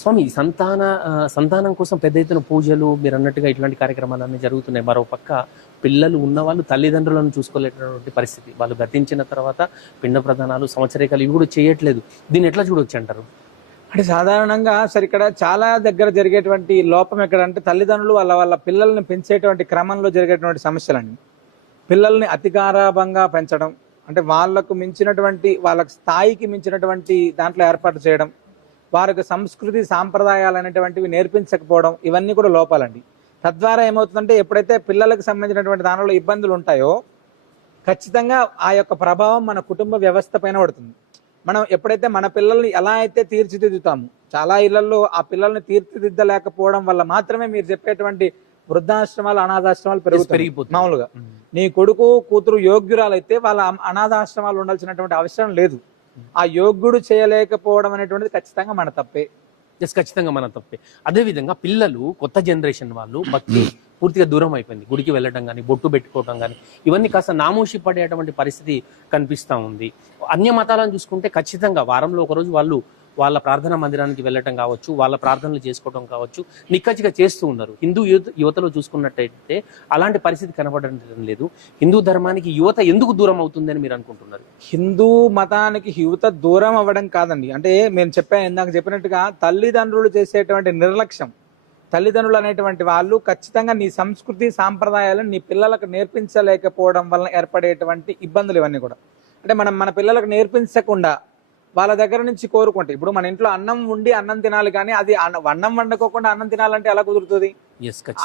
స్వామి సంతానం కోసం పెద్ద ఎత్తున పూజలు మీరు అన్నట్టుగా ఇట్లాంటి కార్యక్రమాలన్నీ జరుగుతున్నాయి. మరో పక్క పిల్లలు ఉన్నవాళ్ళు తల్లిదండ్రులను చూసుకోలేటటువంటి పరిస్థితి. వాళ్ళు గతించిన తర్వాత పిండ ప్రదానాలు, సంవత్సరికాలు ఇవి కూడా చేయట్లేదు. దీన్ని ఎట్లా చూడొచ్చు అంటారు? అంటే సాధారణంగా సరే ఇక్కడ చాలా దగ్గర జరిగేటువంటి లోపం ఎక్కడంటే తల్లిదండ్రులు వాళ్ళ పిల్లల్ని పెంచేటువంటి క్రమంలో జరిగేటువంటి సమస్యలండి. పిల్లల్ని అతి గారాబంగా పెంచడం, అంటే వాళ్ళకు మించినటువంటి వాళ్ళ స్థాయికి మించినటువంటి దాంట్లో ఏర్పాటు చేయడం, వారికి సంస్కృతి సాంప్రదాయాలు అనేటువంటివి నేర్పించకపోవడం, ఇవన్నీ కూడా లోపాలండి. తద్వారా ఏమవుతుందంటే ఎప్పుడైతే పిల్లలకు సంబంధించినటువంటి దానిలో ఇబ్బందులు ఉంటాయో ఖచ్చితంగా ఆ యొక్క ప్రభావం మన కుటుంబ వ్యవస్థ పైన పడుతుంది. మనం ఎప్పుడైతే మన పిల్లల్ని ఎలా అయితే తీర్చిదిద్దుతాము, చాలా ఇళ్లలో ఆ పిల్లల్ని తీర్చిదిద్దలేకపోవడం వల్ల మాత్రమే మీరు చెప్పేటువంటి వృద్ధాశ్రమాలు, అనాథాశ్రమాలు పెరిగిపోతుంది. మామూలుగా నీ కొడుకు కూతురు యోగ్యురాలైతే వాళ్ళ అనాథాశ్రమాలు ఉండాల్సినటువంటి అవసరం లేదు. ఆ యోగ్యుడు చేయలేకపోవడం అనేటువంటిది ఖచ్చితంగా మన తప్పే. ఖచ్చితంగా మన తప్పే. అదేవిధంగా పిల్లలు, కొత్త జనరేషన్ వాళ్ళు భక్తి పూర్తిగా దూరం అయిపోయింది. గుడికి వెళ్ళడం కానీ, బొట్టు పెట్టుకోవడం కానీ ఇవన్నీ కాస్త నామోషి పడేటువంటి పరిస్థితి కనిపిస్తూ ఉంది. అన్య మతాలను చూసుకుంటే ఖచ్చితంగా వారంలో ఒకరోజు వాళ్ళు వాళ్ళ ప్రార్థనా మందిరానికి వెళ్ళటం కావచ్చు, వాళ్ళ ప్రార్థనలు చేసుకోవడం కావచ్చు, నిక్కచ్చిగా చేస్తూ ఉన్నారు. హిందూ యువతలో చూసుకున్నట్టయితే అలాంటి పరిస్థితి కనబడడం లేదు. హిందూ ధర్మానికి యువత ఎందుకు దూరం అవుతుందని మీరు అనుకుంటున్నారు? హిందూ మతానికి యువత దూరం అవ్వడం కాదండి. అంటే నేను ఇందాక చెప్పినట్టుగా తల్లిదండ్రులు చేసేటువంటి నిర్లక్ష్యం, తల్లిదండ్రులు అనేటువంటి వాళ్ళు ఖచ్చితంగా నీ సంస్కృతి సాంప్రదాయాలను నీ పిల్లలకు నేర్పించలేకపోవడం వలన ఏర్పడేటువంటి ఇబ్బందులు ఇవన్నీ కూడా. అంటే మనం మన పిల్లలకు నేర్పించకుండా వాళ్ళ దగ్గర నుంచి కోరుకుంటే, ఇప్పుడు మన ఇంట్లో అన్నం ఉండి అన్నం తినాలి, కానీ అది అన్నం వండుకోకుండా అన్నం తినాలంటే ఎలా కుదురుతుంది?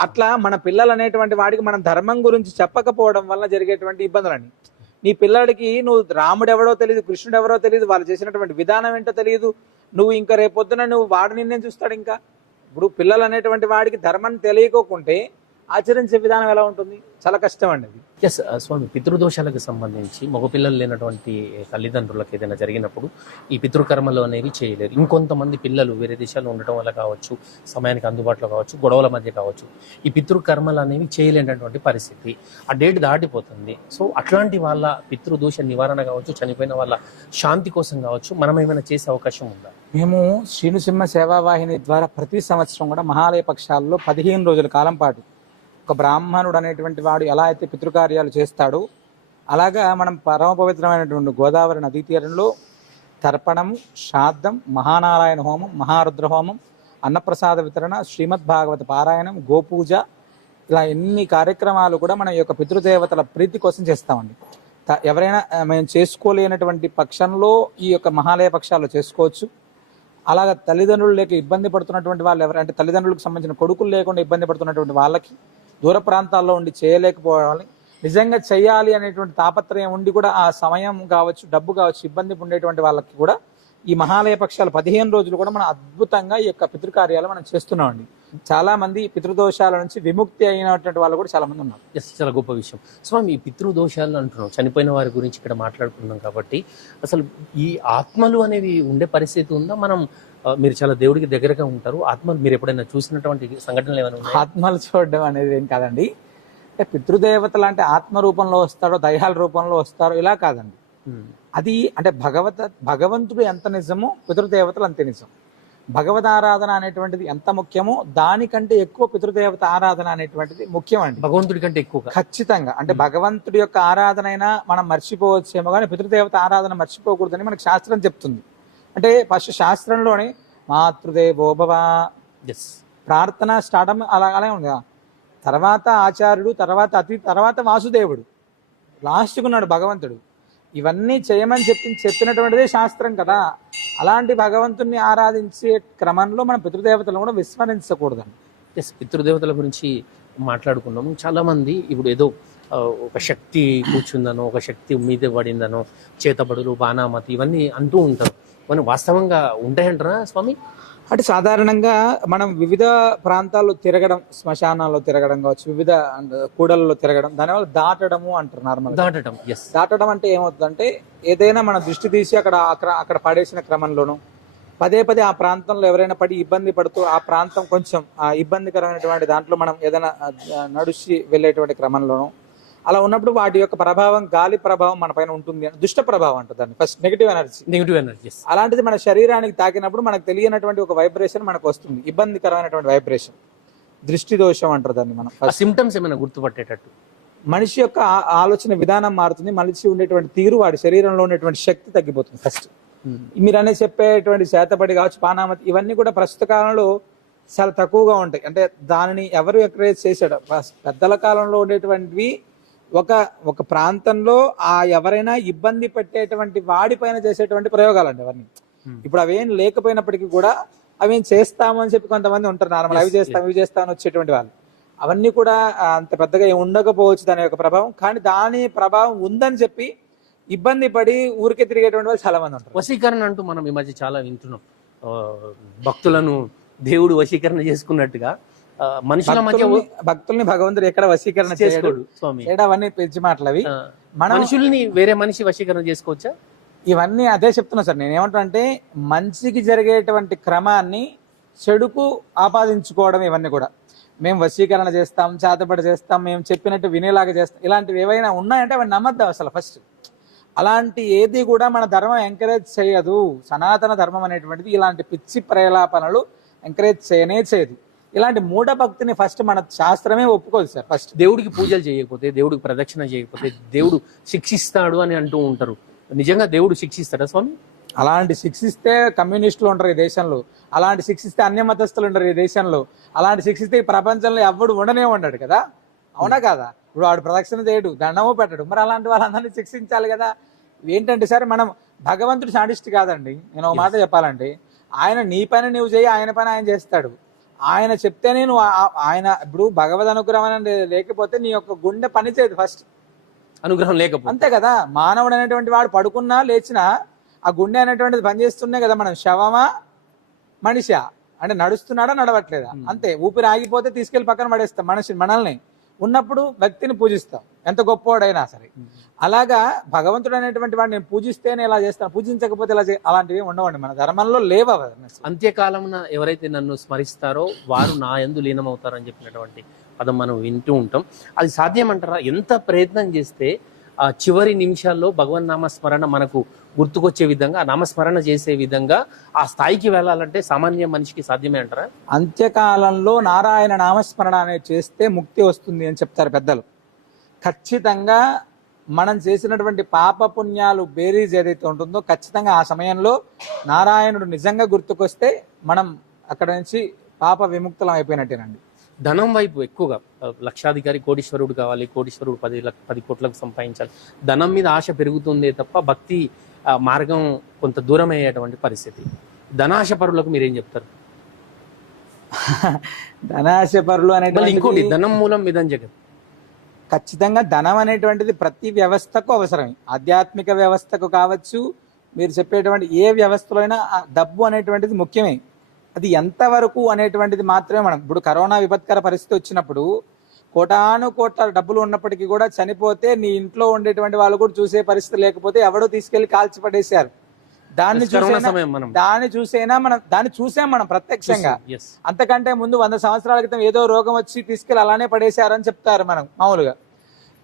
అట్లా మన పిల్లలు అనేటువంటి వాడికి మనం ధర్మం గురించి చెప్పకపోవడం వల్ల జరిగేటువంటి ఇబ్బందులని. నీ పిల్లడికి నువ్వు రాముడు ఎవరో తెలియదు, కృష్ణుడు ఎవరో తెలియదు, వాళ్ళు చేసినటువంటి విధానం ఏంటో తెలియదు, నువ్వు ఇంకా రేపొద్దున నువ్వు వాడు నిన్నేం చూస్తాడు? ఇంకా ఇప్పుడు పిల్లలు అనేటువంటి వాడికి ధర్మం తెలియకోకుంటే ఆచరించే విధానం ఎలా ఉంటుంది? చాలా కష్టం అండి అది. స్వామి, పితృదోషాలకు సంబంధించి మగపిల్లలు లేనటువంటి తల్లిదండ్రులకు ఏదైనా జరిగినప్పుడు ఈ పితృకర్మలు అనేవి చేయలేరు. ఇంకొంతమంది పిల్లలు వేరే దేశాల్లో ఉండటం వల్ల కావచ్చు, సమయానికి అందుబాటులో కావచ్చు, గొడవల మధ్య కావచ్చు, ఈ పితృకర్మలు అనేవి చేయలేనటువంటి పరిస్థితి. ఆ డేట్ దాటిపోతుంది. సో అట్లాంటి వాళ్ళ పితృదోష నివారణ కావచ్చు, చనిపోయిన వాళ్ళ శాంతి కోసం కావచ్చు, మనం ఏమైనా చేసే అవకాశం ఉందా? మేము శ్రీనుసింహ సేవావాహిని ద్వారా ప్రతి సంవత్సరం కూడా మహాలయ పక్షాల్లో 15 రోజుల కాలం పాటు ఒక బ్రాహ్మణుడు అనేటువంటి వాడు ఎలా అయితే పితృకార్యాలు చేస్తాడో అలాగా మనం పరమ పవిత్రమైనటువంటి గోదావరి నదీ తీరంలో తర్పణము, శ్రాద్ధం, మహానారాయణ హోమం, మహారుద్ర హోమం, అన్నప్రసాద వితరణ, శ్రీమద్ భాగవత పారాయణం, గోపూజ, ఇలా ఎన్ని కార్యక్రమాలు కూడా మన యొక్క పితృదేవతల ప్రీతి కోసం చేస్తామండి. ఎవరైనా మేము చేసుకోలేనటువంటి పక్షంలో ఈ యొక్క మహాలయ పక్షాలు చేసుకోవచ్చు. అలాగా తల్లిదండ్రులు లేక ఇబ్బంది పడుతున్నటువంటి వాళ్ళు ఎవరంటే తల్లిదండ్రులకు సంబంధించిన కొడుకులు లేకుండా ఇబ్బంది పడుతున్నటువంటి వాళ్ళకి, దూర ప్రాంతాల్లో ఉండి చేయలేకపోవాలి, నిజంగా చేయాలి అనేటువంటి తాపత్రయం ఉండి కూడా ఆ సమయం కావచ్చు, డబ్బు కావచ్చు, ఇబ్బంది ఉండేటువంటి వాళ్ళకి కూడా ఈ మహాలయ పక్షాలు 15 రోజులు కూడా మనం అద్భుతంగా ఈ యొక్క పితృకార్యాలు మనం చేస్తున్నామండి. చాలా మంది పితృదోషాల నుంచి విముక్తి అయినటువంటి వాళ్ళు కూడా చాలా మంది ఉన్నారు. చాలా గొప్ప విషయం. స్వామి, ఈ పితృదోషాలు అంటున్నాం, చనిపోయిన వారి గురించి ఇక్కడ మాట్లాడుకున్నాం కాబట్టి అసలు ఈ ఆత్మలు అనేవి ఉండే పరిస్థితి ఉందా? మీరు చాలా దేవుడికి దగ్గరగా ఉంటారు, ఆత్మలు మీరు ఎప్పుడైనా చూసినటువంటి సంఘటనలు ఏమైనా? ఆత్మలు చూడడం అనేది ఏం కాదండి. అంటే పితృదేవతలు అంటే ఆత్మ రూపంలో వస్తారో, దయ్యాల రూపంలో వస్తారో ఇలా కాదండి. అది అంటే భగవంతుడు ఎంత నిజమో పితృదేవతలు అంతే నిజం. భగవద్ ఆరాధన అనేటువంటిది ఎంత ముఖ్యమో దానికంటే ఎక్కువ పితృదేవత ఆరాధన అనేటువంటిది ముఖ్యం అండి. భగవంతుడి కంటే ఎక్కువ ఖచ్చితంగా. అంటే భగవంతుడి యొక్క ఆరాధన అయినా మనం మర్చిపోవచ్చేమో, కానీ పితృదేవత ఆరాధన మర్చిపోకూడదని మనకు శాస్త్రం చెప్తుంది. అంటే ఫస్ట్ శాస్త్రంలోనే మాతృదేవోభవ ప్రార్థన స్టార్ట్ అలాగే ఉంది. తర్వాత ఆచార్యుడు, తర్వాత తర్వాత వాసుదేవుడు, లాస్ట్కున్నాడు భగవంతుడు. ఇవన్నీ చేయమని చెప్పినటువంటిదే శాస్త్రం కదా. అలాంటి భగవంతుణ్ణి ఆరాధించే క్రమంలో మనం పితృదేవతలను కూడా విస్మరించకూడదండి. పితృదేవతల గురించి మాట్లాడుకున్నాం. చాలా మంది ఇప్పుడు ఏదో ఒక శక్తి కూర్చుందనో, ఒక శక్తి మీద పడిందనో, చేతబడులు, బాణామతి ఇవన్నీ అంటూ ఉంటారు. మనం వాస్తవంగా ఉంటాయంటారా స్వామి? అంటే సాధారణంగా మనం వివిధ ప్రాంతాల్లో తిరగడం, శ్మశానాల్లో తిరగడం కావచ్చు, వివిధ కూడలలో తిరగడం, దానివల్ల దాటడము అంటారు. నార్మల్ దాటడం అంటే ఏమవుతుందంటే ఏదైనా మన దృష్టి తీసి అక్కడ పడేసిన క్రమంలోనూ పదే ఆ ప్రాంతంలో ఎవరైనా పడి ఇబ్బంది పడుతూ ఆ ప్రాంతం కొంచెం ఇబ్బందికరమైనటువంటి దాంట్లో మనం ఏదైనా నడిచి వెళ్ళేటువంటి క్రమంలోనూ అలా ఉన్నప్పుడు వాటి యొక్క ప్రభావం, గాలి ప్రభావం మన పైన ఉంటుంది, దుష్ట ప్రభావం అంటారు దాన్ని, first negative energy. Negative energies. అలాంటిది మన శరీరానికి తాకినప్పుడు మనకు తెలియనటువంటి ఒక వైబ్రేషన్ మనకు వస్తుంది, ఇబ్బందికరమైనటువంటి వైబ్రేషన్, దృష్టి దోషం అంటారు దాన్ని. మనం సిమ్టమ్స్ ఏమైనా గుర్తుపట్టేటట్టు? మనిషి యొక్క ఆలోచన విధానం మారుతుంది, మనిషి ఉండేటువంటి తీరు, వాడి శరీరంలో ఉండేటువంటి శక్తి తగ్గిపోతుంది ఫస్ట్. మీరు అనేది చెప్పేటువంటి శాతపడి కావచ్చు, పానామతి, ఇవన్నీ కూడా ప్రస్తుత కాలంలో చాలా తక్కువగా ఉంటాయి. అంటే దానిని ఎవరు ఎంకరేజ్ చేశాడు? పెద్దల కాలంలో ఉండేటువంటివి ఒక ప్రాంతంలో ఎవరైనా ఇబ్బంది పెట్టేటువంటి వాడిపైన చేసేటువంటి ప్రయోగాలు అండి అవన్నీ. ఇప్పుడు అవేం లేకపోయినప్పటికీ కూడా అవేం చేస్తామని చెప్పి కొంతమంది ఉంటారు నార్మల్, అవి చేస్తామని వచ్చేటువంటి వాళ్ళు. అవన్నీ కూడా అంత పెద్దగా ఏమి ఉండకపోవచ్చు దాని యొక్క ప్రభావం, కానీ దాని ప్రభావం ఉందని చెప్పి ఇబ్బంది పడి ఊరికే తిరిగేటువంటి వాళ్ళు చాలా మంది ఉంటారు. వశీకరణ అంటూ మనం ఈ మధ్య చాలా వింటున్నాం, భక్తులను దేవుడు వశీకరణ చేసుకున్నట్టుగా. మనుషుల మధ్య భక్తుల్ని భగవంతుడు ఎక్కడ వశీకరణ చేసుకోడు స్వామి, అవన్నీ పెంచి మాటలు అవి. మనుషుల్ని వేరే మనిషి వశీకరణ చేసుకోవచ్చా? ఇవన్నీ అదే చెప్తున్నా సార్ నేను. ఏమంటా అంటే మంచికి జరిగేటువంటి క్రమాన్ని చెడుకు ఆపాదించుకోవడం, ఇవన్నీ కూడా మేము వశీకరణ చేస్తాం, చేతబడి చేస్తాం, మేము చెప్పినట్టు వినేలాగా చేస్తాం, ఇలాంటివి ఏవైనా ఉన్నాయంటే అవి నమ్మద్దాం అసలు ఫస్ట్. అలాంటి ఏది కూడా మన ధర్మం ఎంకరేజ్ చేయదు. సనాతన ధర్మం అనేటువంటిది ఇలాంటి పిచ్చి ప్రేలాపనలు ఎంకరేజ్ చేయదు. ఇలాంటి మూఢ భక్తిని ఫస్ట్ మన శాస్త్రమే ఒప్పుకోదు సార్. ఫస్ట్ దేవుడికి పూజలు చేయకపోతే, దేవుడికి ప్రదక్షిణ చేయకపోతే దేవుడు శిక్షిస్తాడు అని అంటూ ఉంటారు. నిజంగా దేవుడు శిక్షిస్తాడా స్వామి? అలాంటి శిక్షిస్తే కమ్యూనిస్టులు ఉంటారు ఈ దేశంలో, అలాంటి శిక్షిస్తే అన్య మతస్థులు ఉంటారు ఈ దేశంలో, అలాంటి శిక్షిస్తే ఈ ప్రపంచంలో ఎవడు ఉండనే ఉన్నాడు కదా, అవునా కాదా? ఇప్పుడు వాడు ప్రదక్షిణ చేయడు, దండము పెట్టడు, మరి అలాంటి వాళ్ళందరినీ శిక్షించాలి కదా. ఏంటంటే సార్ మనం భగవంతుడు సాడిస్ట్ కాదండి. నేను ఒక మాట చెప్పాలంటే, ఆయన నీ పని నువ్వు చేయి, ఆయన పని ఆయన చేస్తాడు. ఆయన చెప్తేనే నువ్వు ఆయన ఇప్పుడు భగవద్ అనుగ్రహం అనేది లేకపోతే నీ యొక్క గుండె పని చేయదు ఫస్ట్. అనుగ్రహం లేకపోతే అంతే కదా. మానవుడు అనేటువంటి వాడు పడుకున్నా లేచినా ఆ గుండె అనేటువంటిది పనిచేస్తున్నాయి కదా. మనం శవమా మనిషా అంటే నడుస్తున్నాడా నడవట్లేదా అంతే. ఊపిరి ఆగిపోతే తీసుకెళ్లి పక్కన పడేస్తాం మనల్ని. ఉన్నప్పుడు వ్యక్తిని పూజిస్తాం ఎంత గొప్పవాడైనా సరే. అలాగా భగవంతుడు అనేటువంటి వాడు నేను పూజిస్తేనే ఇలా చేస్తాను, పూజించకపోతే ఇలా అలాంటివి ఉండవండి మన ధర్మంలో లేవు. అంత్యకాలమున ఎవరైతే నన్ను స్మరిస్తారో వారు నా యందు లీనమవుతారని చెప్పినటువంటి పదం మనం వింటూ ఉంటాం. అది సాధ్యమంటారా? ఎంత ప్రయత్నం చేస్తే ఆ చివరి నిమిషాల్లో భగవన్ నామస్మరణ మనకు గుర్తుకొచ్చే విధంగా, నామస్మరణ చేసే విధంగా ఆ స్థాయికి వెళ్ళాలంటే సామాన్య మనిషికి సాధ్యమే అంటారా? అంత్యకాలంలో నారాయణ నామస్మరణ అనేది చేస్తే ముక్తి వస్తుంది అని చెప్తారు పెద్దలు. ఖచ్చితంగా మనం చేసినటువంటి పాప పుణ్యాలు బేరీజ్ ఏదైతే ఉంటుందో ఖచ్చితంగా ఆ సమయంలో నారాయణుడు నిజంగా గుర్తుకొస్తే మనం అక్కడ నుంచి పాప విముక్తులం అయిపోయినట్టేనండి. ధనం వైపు ఎక్కువగా లక్షాధికారి కోటీశ్వరుడు కావాలి, కోటీశ్వరుడు 10 కోట్లకు సంపాదించాలి, ధనం మీద ఆశ పెరుగుతుందే తప్ప భక్తి మార్గం కొంత దూరం అయ్యేటువంటి పరిస్థితి. ధనాశ పరులకు మీరేం చెప్తారు? ధనాశ పరులు అనేది ఇంకోటి, ధనం మూలం విధం జగత్. ఖచ్చితంగా ధనం అనేటువంటిది ప్రతి వ్యవస్థకు అవసరమే. ఆధ్యాత్మిక వ్యవస్థకు కావచ్చు, మీరు చెప్పేటువంటి ఏ వ్యవస్థలో అయినా డబ్బు అనేటువంటిది ముఖ్యమే. అది ఎంతవరకు అనేటువంటిది మాత్రమే మనం ఇప్పుడు కరోనా విపత్కర పరిస్థితి వచ్చినప్పుడు కోటాను కోట్ల డబ్బులు ఉన్నప్పటికీ కూడా చనిపోతే నీ ఇంట్లో ఉండేటువంటి వాళ్ళు కూడా చూసే పరిస్థితి లేకపోతే ఎవడో తీసుకెళ్లి కాల్చి పడేశారు. దాన్ని చూసాం మనం ప్రత్యక్షంగా. అంతకంటే ముందు 100 సంవత్సరాల క్రితం ఏదో రోగం వచ్చి తీసుకెళ్లి అలానే పడేశారు అని చెప్తారు మనం మామూలుగా.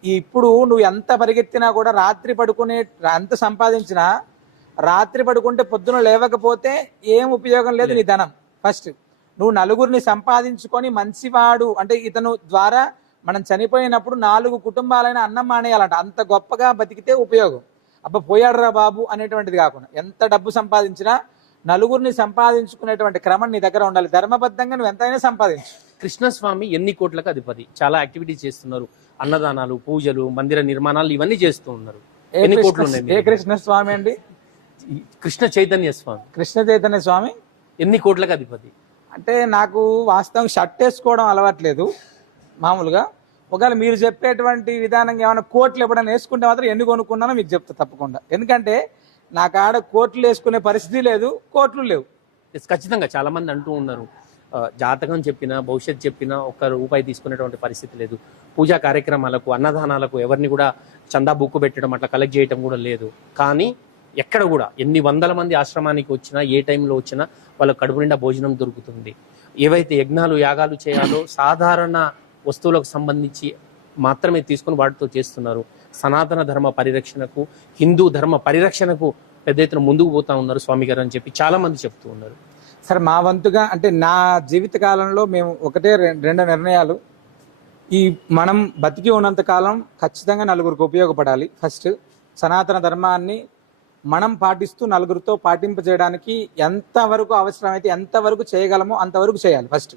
ఇప్పుడు నువ్వు ఎంత పరిగెత్తినా కూడా రాత్రి పడుకునే ఎంత సంపాదించినా రాత్రి పడుకుంటే పొద్దున లేవకపోతే ఏం ఉపయోగం లేదు నీ ధనం. ఫస్ట్ నువ్వు నలుగురిని సంపాదించుకొని మంచివాడు అంటే ఇతను ద్వారా మనం చనిపోయినప్పుడు 4 కుటుంబాలైన అన్నం మానేయాలంట. అంత గొప్పగా బతికితే ఉపయోగం. అబ్బా పోయాడురా బాబు అనేటువంటిది కాకుండా ఎంత డబ్బు సంపాదించినా నలుగురిని సంపాదించుకునేటువంటి క్రమం నీ దగ్గర ఉండాలి. ధర్మబద్ధంగా నువ్వు ఎంతైనా సంపాదించు. కృష్ణస్వామి ఎన్ని కోట్లకు అధిపతి, చాలా యాక్టివిటీస్ చేస్తున్నారు, అన్నదానాలు, పూజలు, మందిర నిర్మాణాలు ఇవన్నీ చేస్తూ ఉన్నారు. ఎన్ని కోట్లు ఉన్నాయి? ఏ కృష్ణస్వామి అండి? కృష్ణ చైతన్య స్వామి. కృష్ణ చైతన్య స్వామి ఎన్ని కోట్లకు అధిపతి? అంటే నాకు వాస్తవం షర్ట్ వేసుకోవడం అలవాట్లేదు మామూలుగా. ఒకవేళ మీరు చెప్పేటువంటి విధానంగా ఏమైనా కోట్లు ఎప్పుడైనా వేసుకుంటే మాత్రం ఎన్ని కొనుక్కున్నానో మీకు చెప్తా తప్పకుండా. ఎందుకంటే నాకు ఆడ కోట్లు వేసుకునే పరిస్థితి లేదు, కోట్లు లేవు. ఖచ్చితంగా చాలా మంది అంటూ ఉన్నారు, జాతకం చెప్పినా భవిష్యత్ చెప్పినా ₹1 తీసుకునేటువంటి పరిస్థితి లేదు. పూజా కార్యక్రమాలకు, అన్నదానాలకు ఎవరిని కూడా చందా బుక్కు పెట్టడం అట్లా కలెక్ట్ చేయడం కూడా లేదు. కానీ ఎక్కడ కూడా ఎన్ని వందల మంది ఆశ్రమానికి వచ్చినా, ఏ టైంలో వచ్చినా వాళ్ళ కడుపు నిండా భోజనం దొరుకుతుంది. ఏవైతే యజ్ఞాలు యాగాలు చేయాలో సాధారణ వస్తువులకు సంబంధించి మాత్రమే తీసుకొని వాటితో చేస్తున్నారు. సనాతన ధర్మ పరిరక్షణకు, హిందూ ధర్మ పరిరక్షణకు పెద్ద ఎత్తున ముందుకు పోతా ఉన్నారు స్వామి గారు అని చెప్పి చాలా మంది చెప్తూ ఉన్నారు. సరే, మా వంతుగా అంటే నా జీవిత కాలంలో మేము ఒకటే రెండు నిర్ణయాలు. ఈ మనం బతికి ఉన్నంత కాలం ఖచ్చితంగా నలుగురికి ఉపయోగపడాలి. ఫస్ట్ సనాతన ధర్మాన్ని మనం పాటిస్తూ నలుగురితో పాటింపజేయడానికి ఎంతవరకు అవసరమైతే ఎంతవరకు చేయగలమో అంతవరకు చేయాలి. ఫస్ట్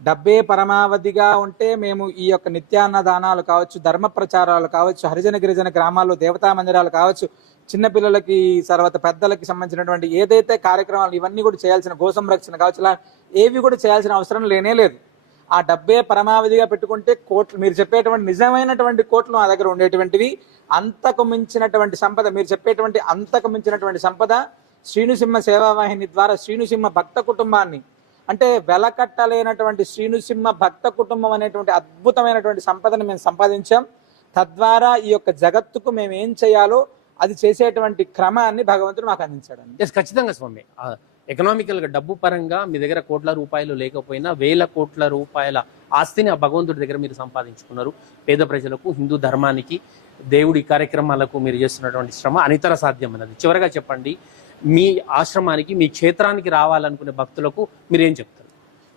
డబ్బే పరమావధిగా ఉంటే మేము ఈ యొక్క నిత్యాన్న దానాలు కావచ్చు, ధర్మ ప్రచారాలు కావచ్చు, హరిజన గిరిజన గ్రామాల్లో దేవతా మందిరాలు కావచ్చు, చిన్నపిల్లలకి తర్వాత పెద్దలకి సంబంధించినటువంటి ఏదైతే కార్యక్రమాలు ఇవన్నీ కూడా చేయాల్సిన, గో సంరక్షణ కావచ్చు, ఇలా ఏవి కూడా చేయాల్సిన అవసరం లేనే లేదు. ఆ డబ్బే పరమావధిగా పెట్టుకుంటే కోట్లు, మీరు చెప్పేటువంటి నిజమైనటువంటి కోట్లు మా దగ్గర ఉండేటువంటివి, అంతకు మించినటువంటి సంపద, మీరు చెప్పేటువంటి అంతకు మించినటువంటి సంపద శ్రీనుసింహ సేవావాహిని ద్వారా శ్రీనుసింహ భక్త కుటుంబాన్ని, అంటే వెలకట్టలేనటువంటి శ్రీనుసింహ భక్త కుటుంబం అనేటువంటి అద్భుతమైనటువంటి సంపదను మేము సంపాదించాం. తద్వారా ఈ యొక్క జగత్తుకు మేము ఏం చేయాలో అది చేసేటువంటి క్రమాన్ని భగవంతుడు మాకు అందించాడు. ఖచ్చితంగా స్వామి, ఎకనామికల్ గా డబ్బు పరంగా మీ దగ్గర కోట్ల రూపాయలు లేకపోయినా వేల కోట్ల రూపాయల ఆస్తిని ఆ భగవంతుడి దగ్గర మీరు సంపాదించుకున్నారు. పేద ప్రజలకు, హిందూ ధర్మానికి, దేవుడి కార్యక్రమాలకు మీరు చేస్తున్నటువంటి శ్రమ అనితర సాధ్యమైనది. చివరగా చెప్పండి, మీ ఆశ్రమానికి, మీ క్షేత్రానికి రావాలనుకునే భక్తులకు మీరేం చెప్తారు?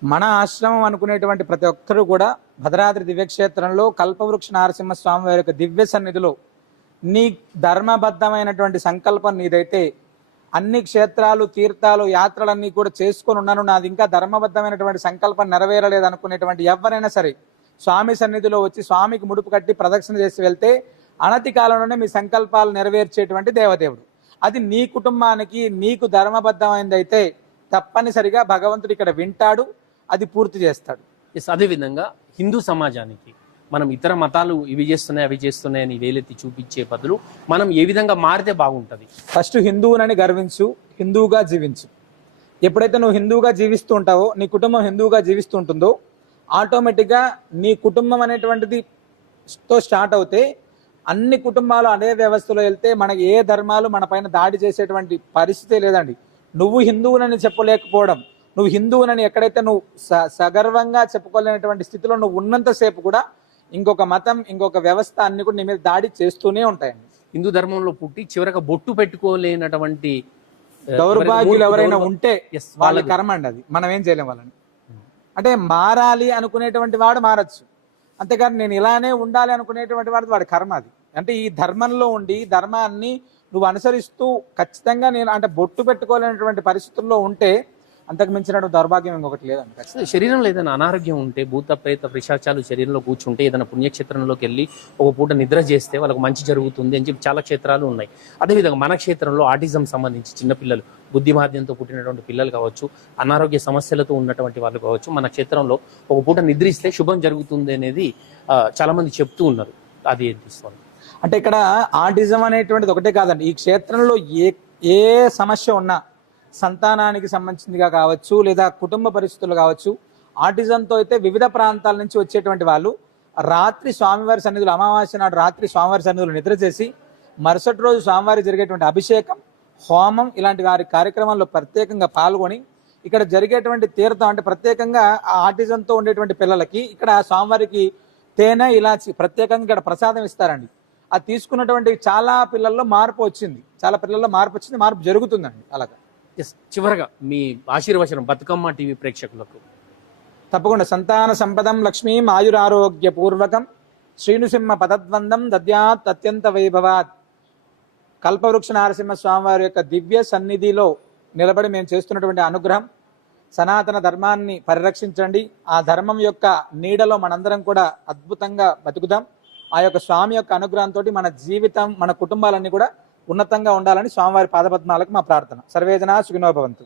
మన ఆశ్రమం అనుకునేటువంటి ప్రతి ఒక్కరూ కూడా భద్రాద్రి దివ్యక్షేత్రంలో కల్పవృక్ష నారసింహ స్వామి వారి యొక్క దివ్య సన్నిధిలో నీ ధర్మబద్ధమైనటువంటి సంకల్పం నీదైతే, అన్ని క్షేత్రాలు, తీర్థాలు, యాత్రలన్నీ కూడా చేసుకొని ఉన్నాను, నాది ఇంకా ధర్మబద్ధమైనటువంటి సంకల్పం నెరవేరలేదు అనుకునేటువంటి ఎవరైనా సరే స్వామి సన్నిధిలో వచ్చి స్వామికి ముడుపు కట్టి ప్రదక్షిణ చేసి వెళ్తే అనతి కాలంలోనే మీ సంకల్పాలు నెరవేర్చేటువంటి దేవదేవుడు. అది నీ కుటుంబానికి, నీకు ధర్మబద్ధమైనదైతే తప్పనిసరిగా భగవంతుడు ఇక్కడ వింటాడు, అది పూర్తి చేస్తాడు. అదేవిధంగా హిందూ సమాజానికి మనం ఇతర మతాలు ఇవి చేస్తున్నాయి, అవి చేస్తున్నాయని వేలెత్తి చూపించే బదులు మనం ఏ విధంగా మారితే బాగుంటుంది? ఫస్ట్ హిందువునని గర్వించు, హిందువుగా జీవించు. ఎప్పుడైతే నువ్వు హిందువుగా జీవిస్తూ ఉంటావో, నీ కుటుంబం హిందువుగా జీవిస్తూ ఉంటుందో, ఆటోమేటిక్గా నీ కుటుంబం అనేటువంటిది తో స్టార్ట్ అవుతే అన్ని కుటుంబాలు అదే వ్యవస్థలో వెళ్తే మనకి ఏ ధర్మాలు మన పైన దాడి చేసేటువంటి పరిస్థితి లేదండి. నువ్వు హిందువునని చెప్పలేకపోవడం, నువ్వు హిందువునని ఎక్కడైతే నువ్వు సగర్వంగా చెప్పుకోలేనటువంటి స్థితిలో నువ్వు ఉన్నంతసేపు కూడా ఇంకొక మతం, ఇంకొక వ్యవస్థ అన్ని కూడా నీ మీద దాడి చేస్తూనే ఉంటాయండి. హిందూ ధర్మంలో పుట్టి చివరగా బొట్టు పెట్టుకోలేనటువంటి దౌర్భాగ్యులు ఎవరైనా ఉంటే వాళ్ళ కర్మ అండి, అది మనం ఏం చేయలేం వాళ్ళని. అంటే మారాలి అనుకునేటువంటి వాడు మారచ్చు, అంతేకాని నేను ఇలానే ఉండాలి అనుకునేటువంటి వాడి కర్మ అది. అంటే ఈ ధర్మంలో ఉండి ధర్మాన్ని నువ్వు అనుసరిస్తూ ఖచ్చితంగా నేను అంటే బొట్టు పెట్టుకోలేనటువంటి పరిస్థితుల్లో ఉంటే అంతకు మించిన దౌర్భాగ్యం ఇంకొకటి లేదండి. శరీరంలో ఏదైనా అనారోగ్యం ఉంటే, భూత ప్రేత పిశాచాలు శరీరంలో కూర్చుంటే, ఏదైనా పుణ్యక్షేత్రంలోకి వెళ్ళి ఒక పూట నిద్ర చేస్తే వాళ్ళకు మంచి జరుగుతుంది అని చెప్పి చాలా క్షేత్రాలు ఉన్నాయి. అదేవిధంగా మన క్షేత్రంలో ఆటిజం సంబంధించి చిన్నపిల్లలు, బుద్ధిమాద్యంతో పుట్టినటువంటి పిల్లలు కావచ్చు, అనారోగ్య సమస్యలతో ఉన్నటువంటి వాళ్ళు కావచ్చు, మన క్షేత్రంలో ఒక పూట నిద్రిస్తే శుభం జరుగుతుంది అనేది చాలా మంది చెప్తూ ఉన్నారు. అది ఏం తీసుకోండి అంటే ఇక్కడ ఆటిజం అనేటువంటిది ఒకటే కాదండి, ఈ క్షేత్రంలో ఏ సమస్య ఉన్నా, సంతానానికి సంబంధించిందిగా కావచ్చు, లేదా కుటుంబ పరిస్థితులు కావచ్చు, ఆటిజంతో అయితే వివిధ ప్రాంతాల నుంచి వచ్చేటువంటి వాళ్ళు రాత్రి స్వామివారి సన్నిధులు, అమావాస్య నాడు రాత్రి స్వామివారి సన్నిధులు నిద్ర చేసి మరుసటి రోజు స్వామివారి జరిగేటువంటి అభిషేకం, హోమం ఇలాంటి వారి కార్యక్రమాల్లో ప్రత్యేకంగా పాల్గొని ఇక్కడ జరిగేటువంటి తీర్థం అంటే ప్రత్యేకంగా ఆ ఆటిజంతో ఉండేటువంటి పిల్లలకి ఇక్కడ స్వామివారికి తేనె, ఇలాచి ప్రత్యేకంగా ఇక్కడ ప్రసాదం ఇస్తారండి. అది తీసుకున్నటువంటి చాలా పిల్లల్లో మార్పు వచ్చింది, మార్పు జరుగుతుందండి. అలాగా చివరగా మీ ఆశీర్వచనం బతుకమ్మ టీవీ ప్రేక్షకులకు. తప్పకుండా. సంతాన సంపదం లక్ష్మీం ఆయురారోగ్య పూర్వకం శ్రీనుసింహ పదద్వందం దద్యాత్ అత్యంత వైభవాత్. కల్పవృక్ష నారసింహ స్వామివారి యొక్క దివ్య సన్నిధిలో నిలబడి మేము చేస్తున్నటువంటి అనుగ్రహం, సనాతన ధర్మాన్ని పరిరక్షించండి. ఆ ధర్మం యొక్క నీడలో మనందరం కూడా అద్భుతంగా బతుకుదాం. ఆ యొక్క స్వామి యొక్క అనుగ్రహంతో మన జీవితం, మన కుటుంబాలన్నీ కూడా ఉన్నతంగా ఉండాలని స్వామివారి పాదపద్మాలకు మా ప్రార్థన. సర్వేజన సుఖినో భవంతు.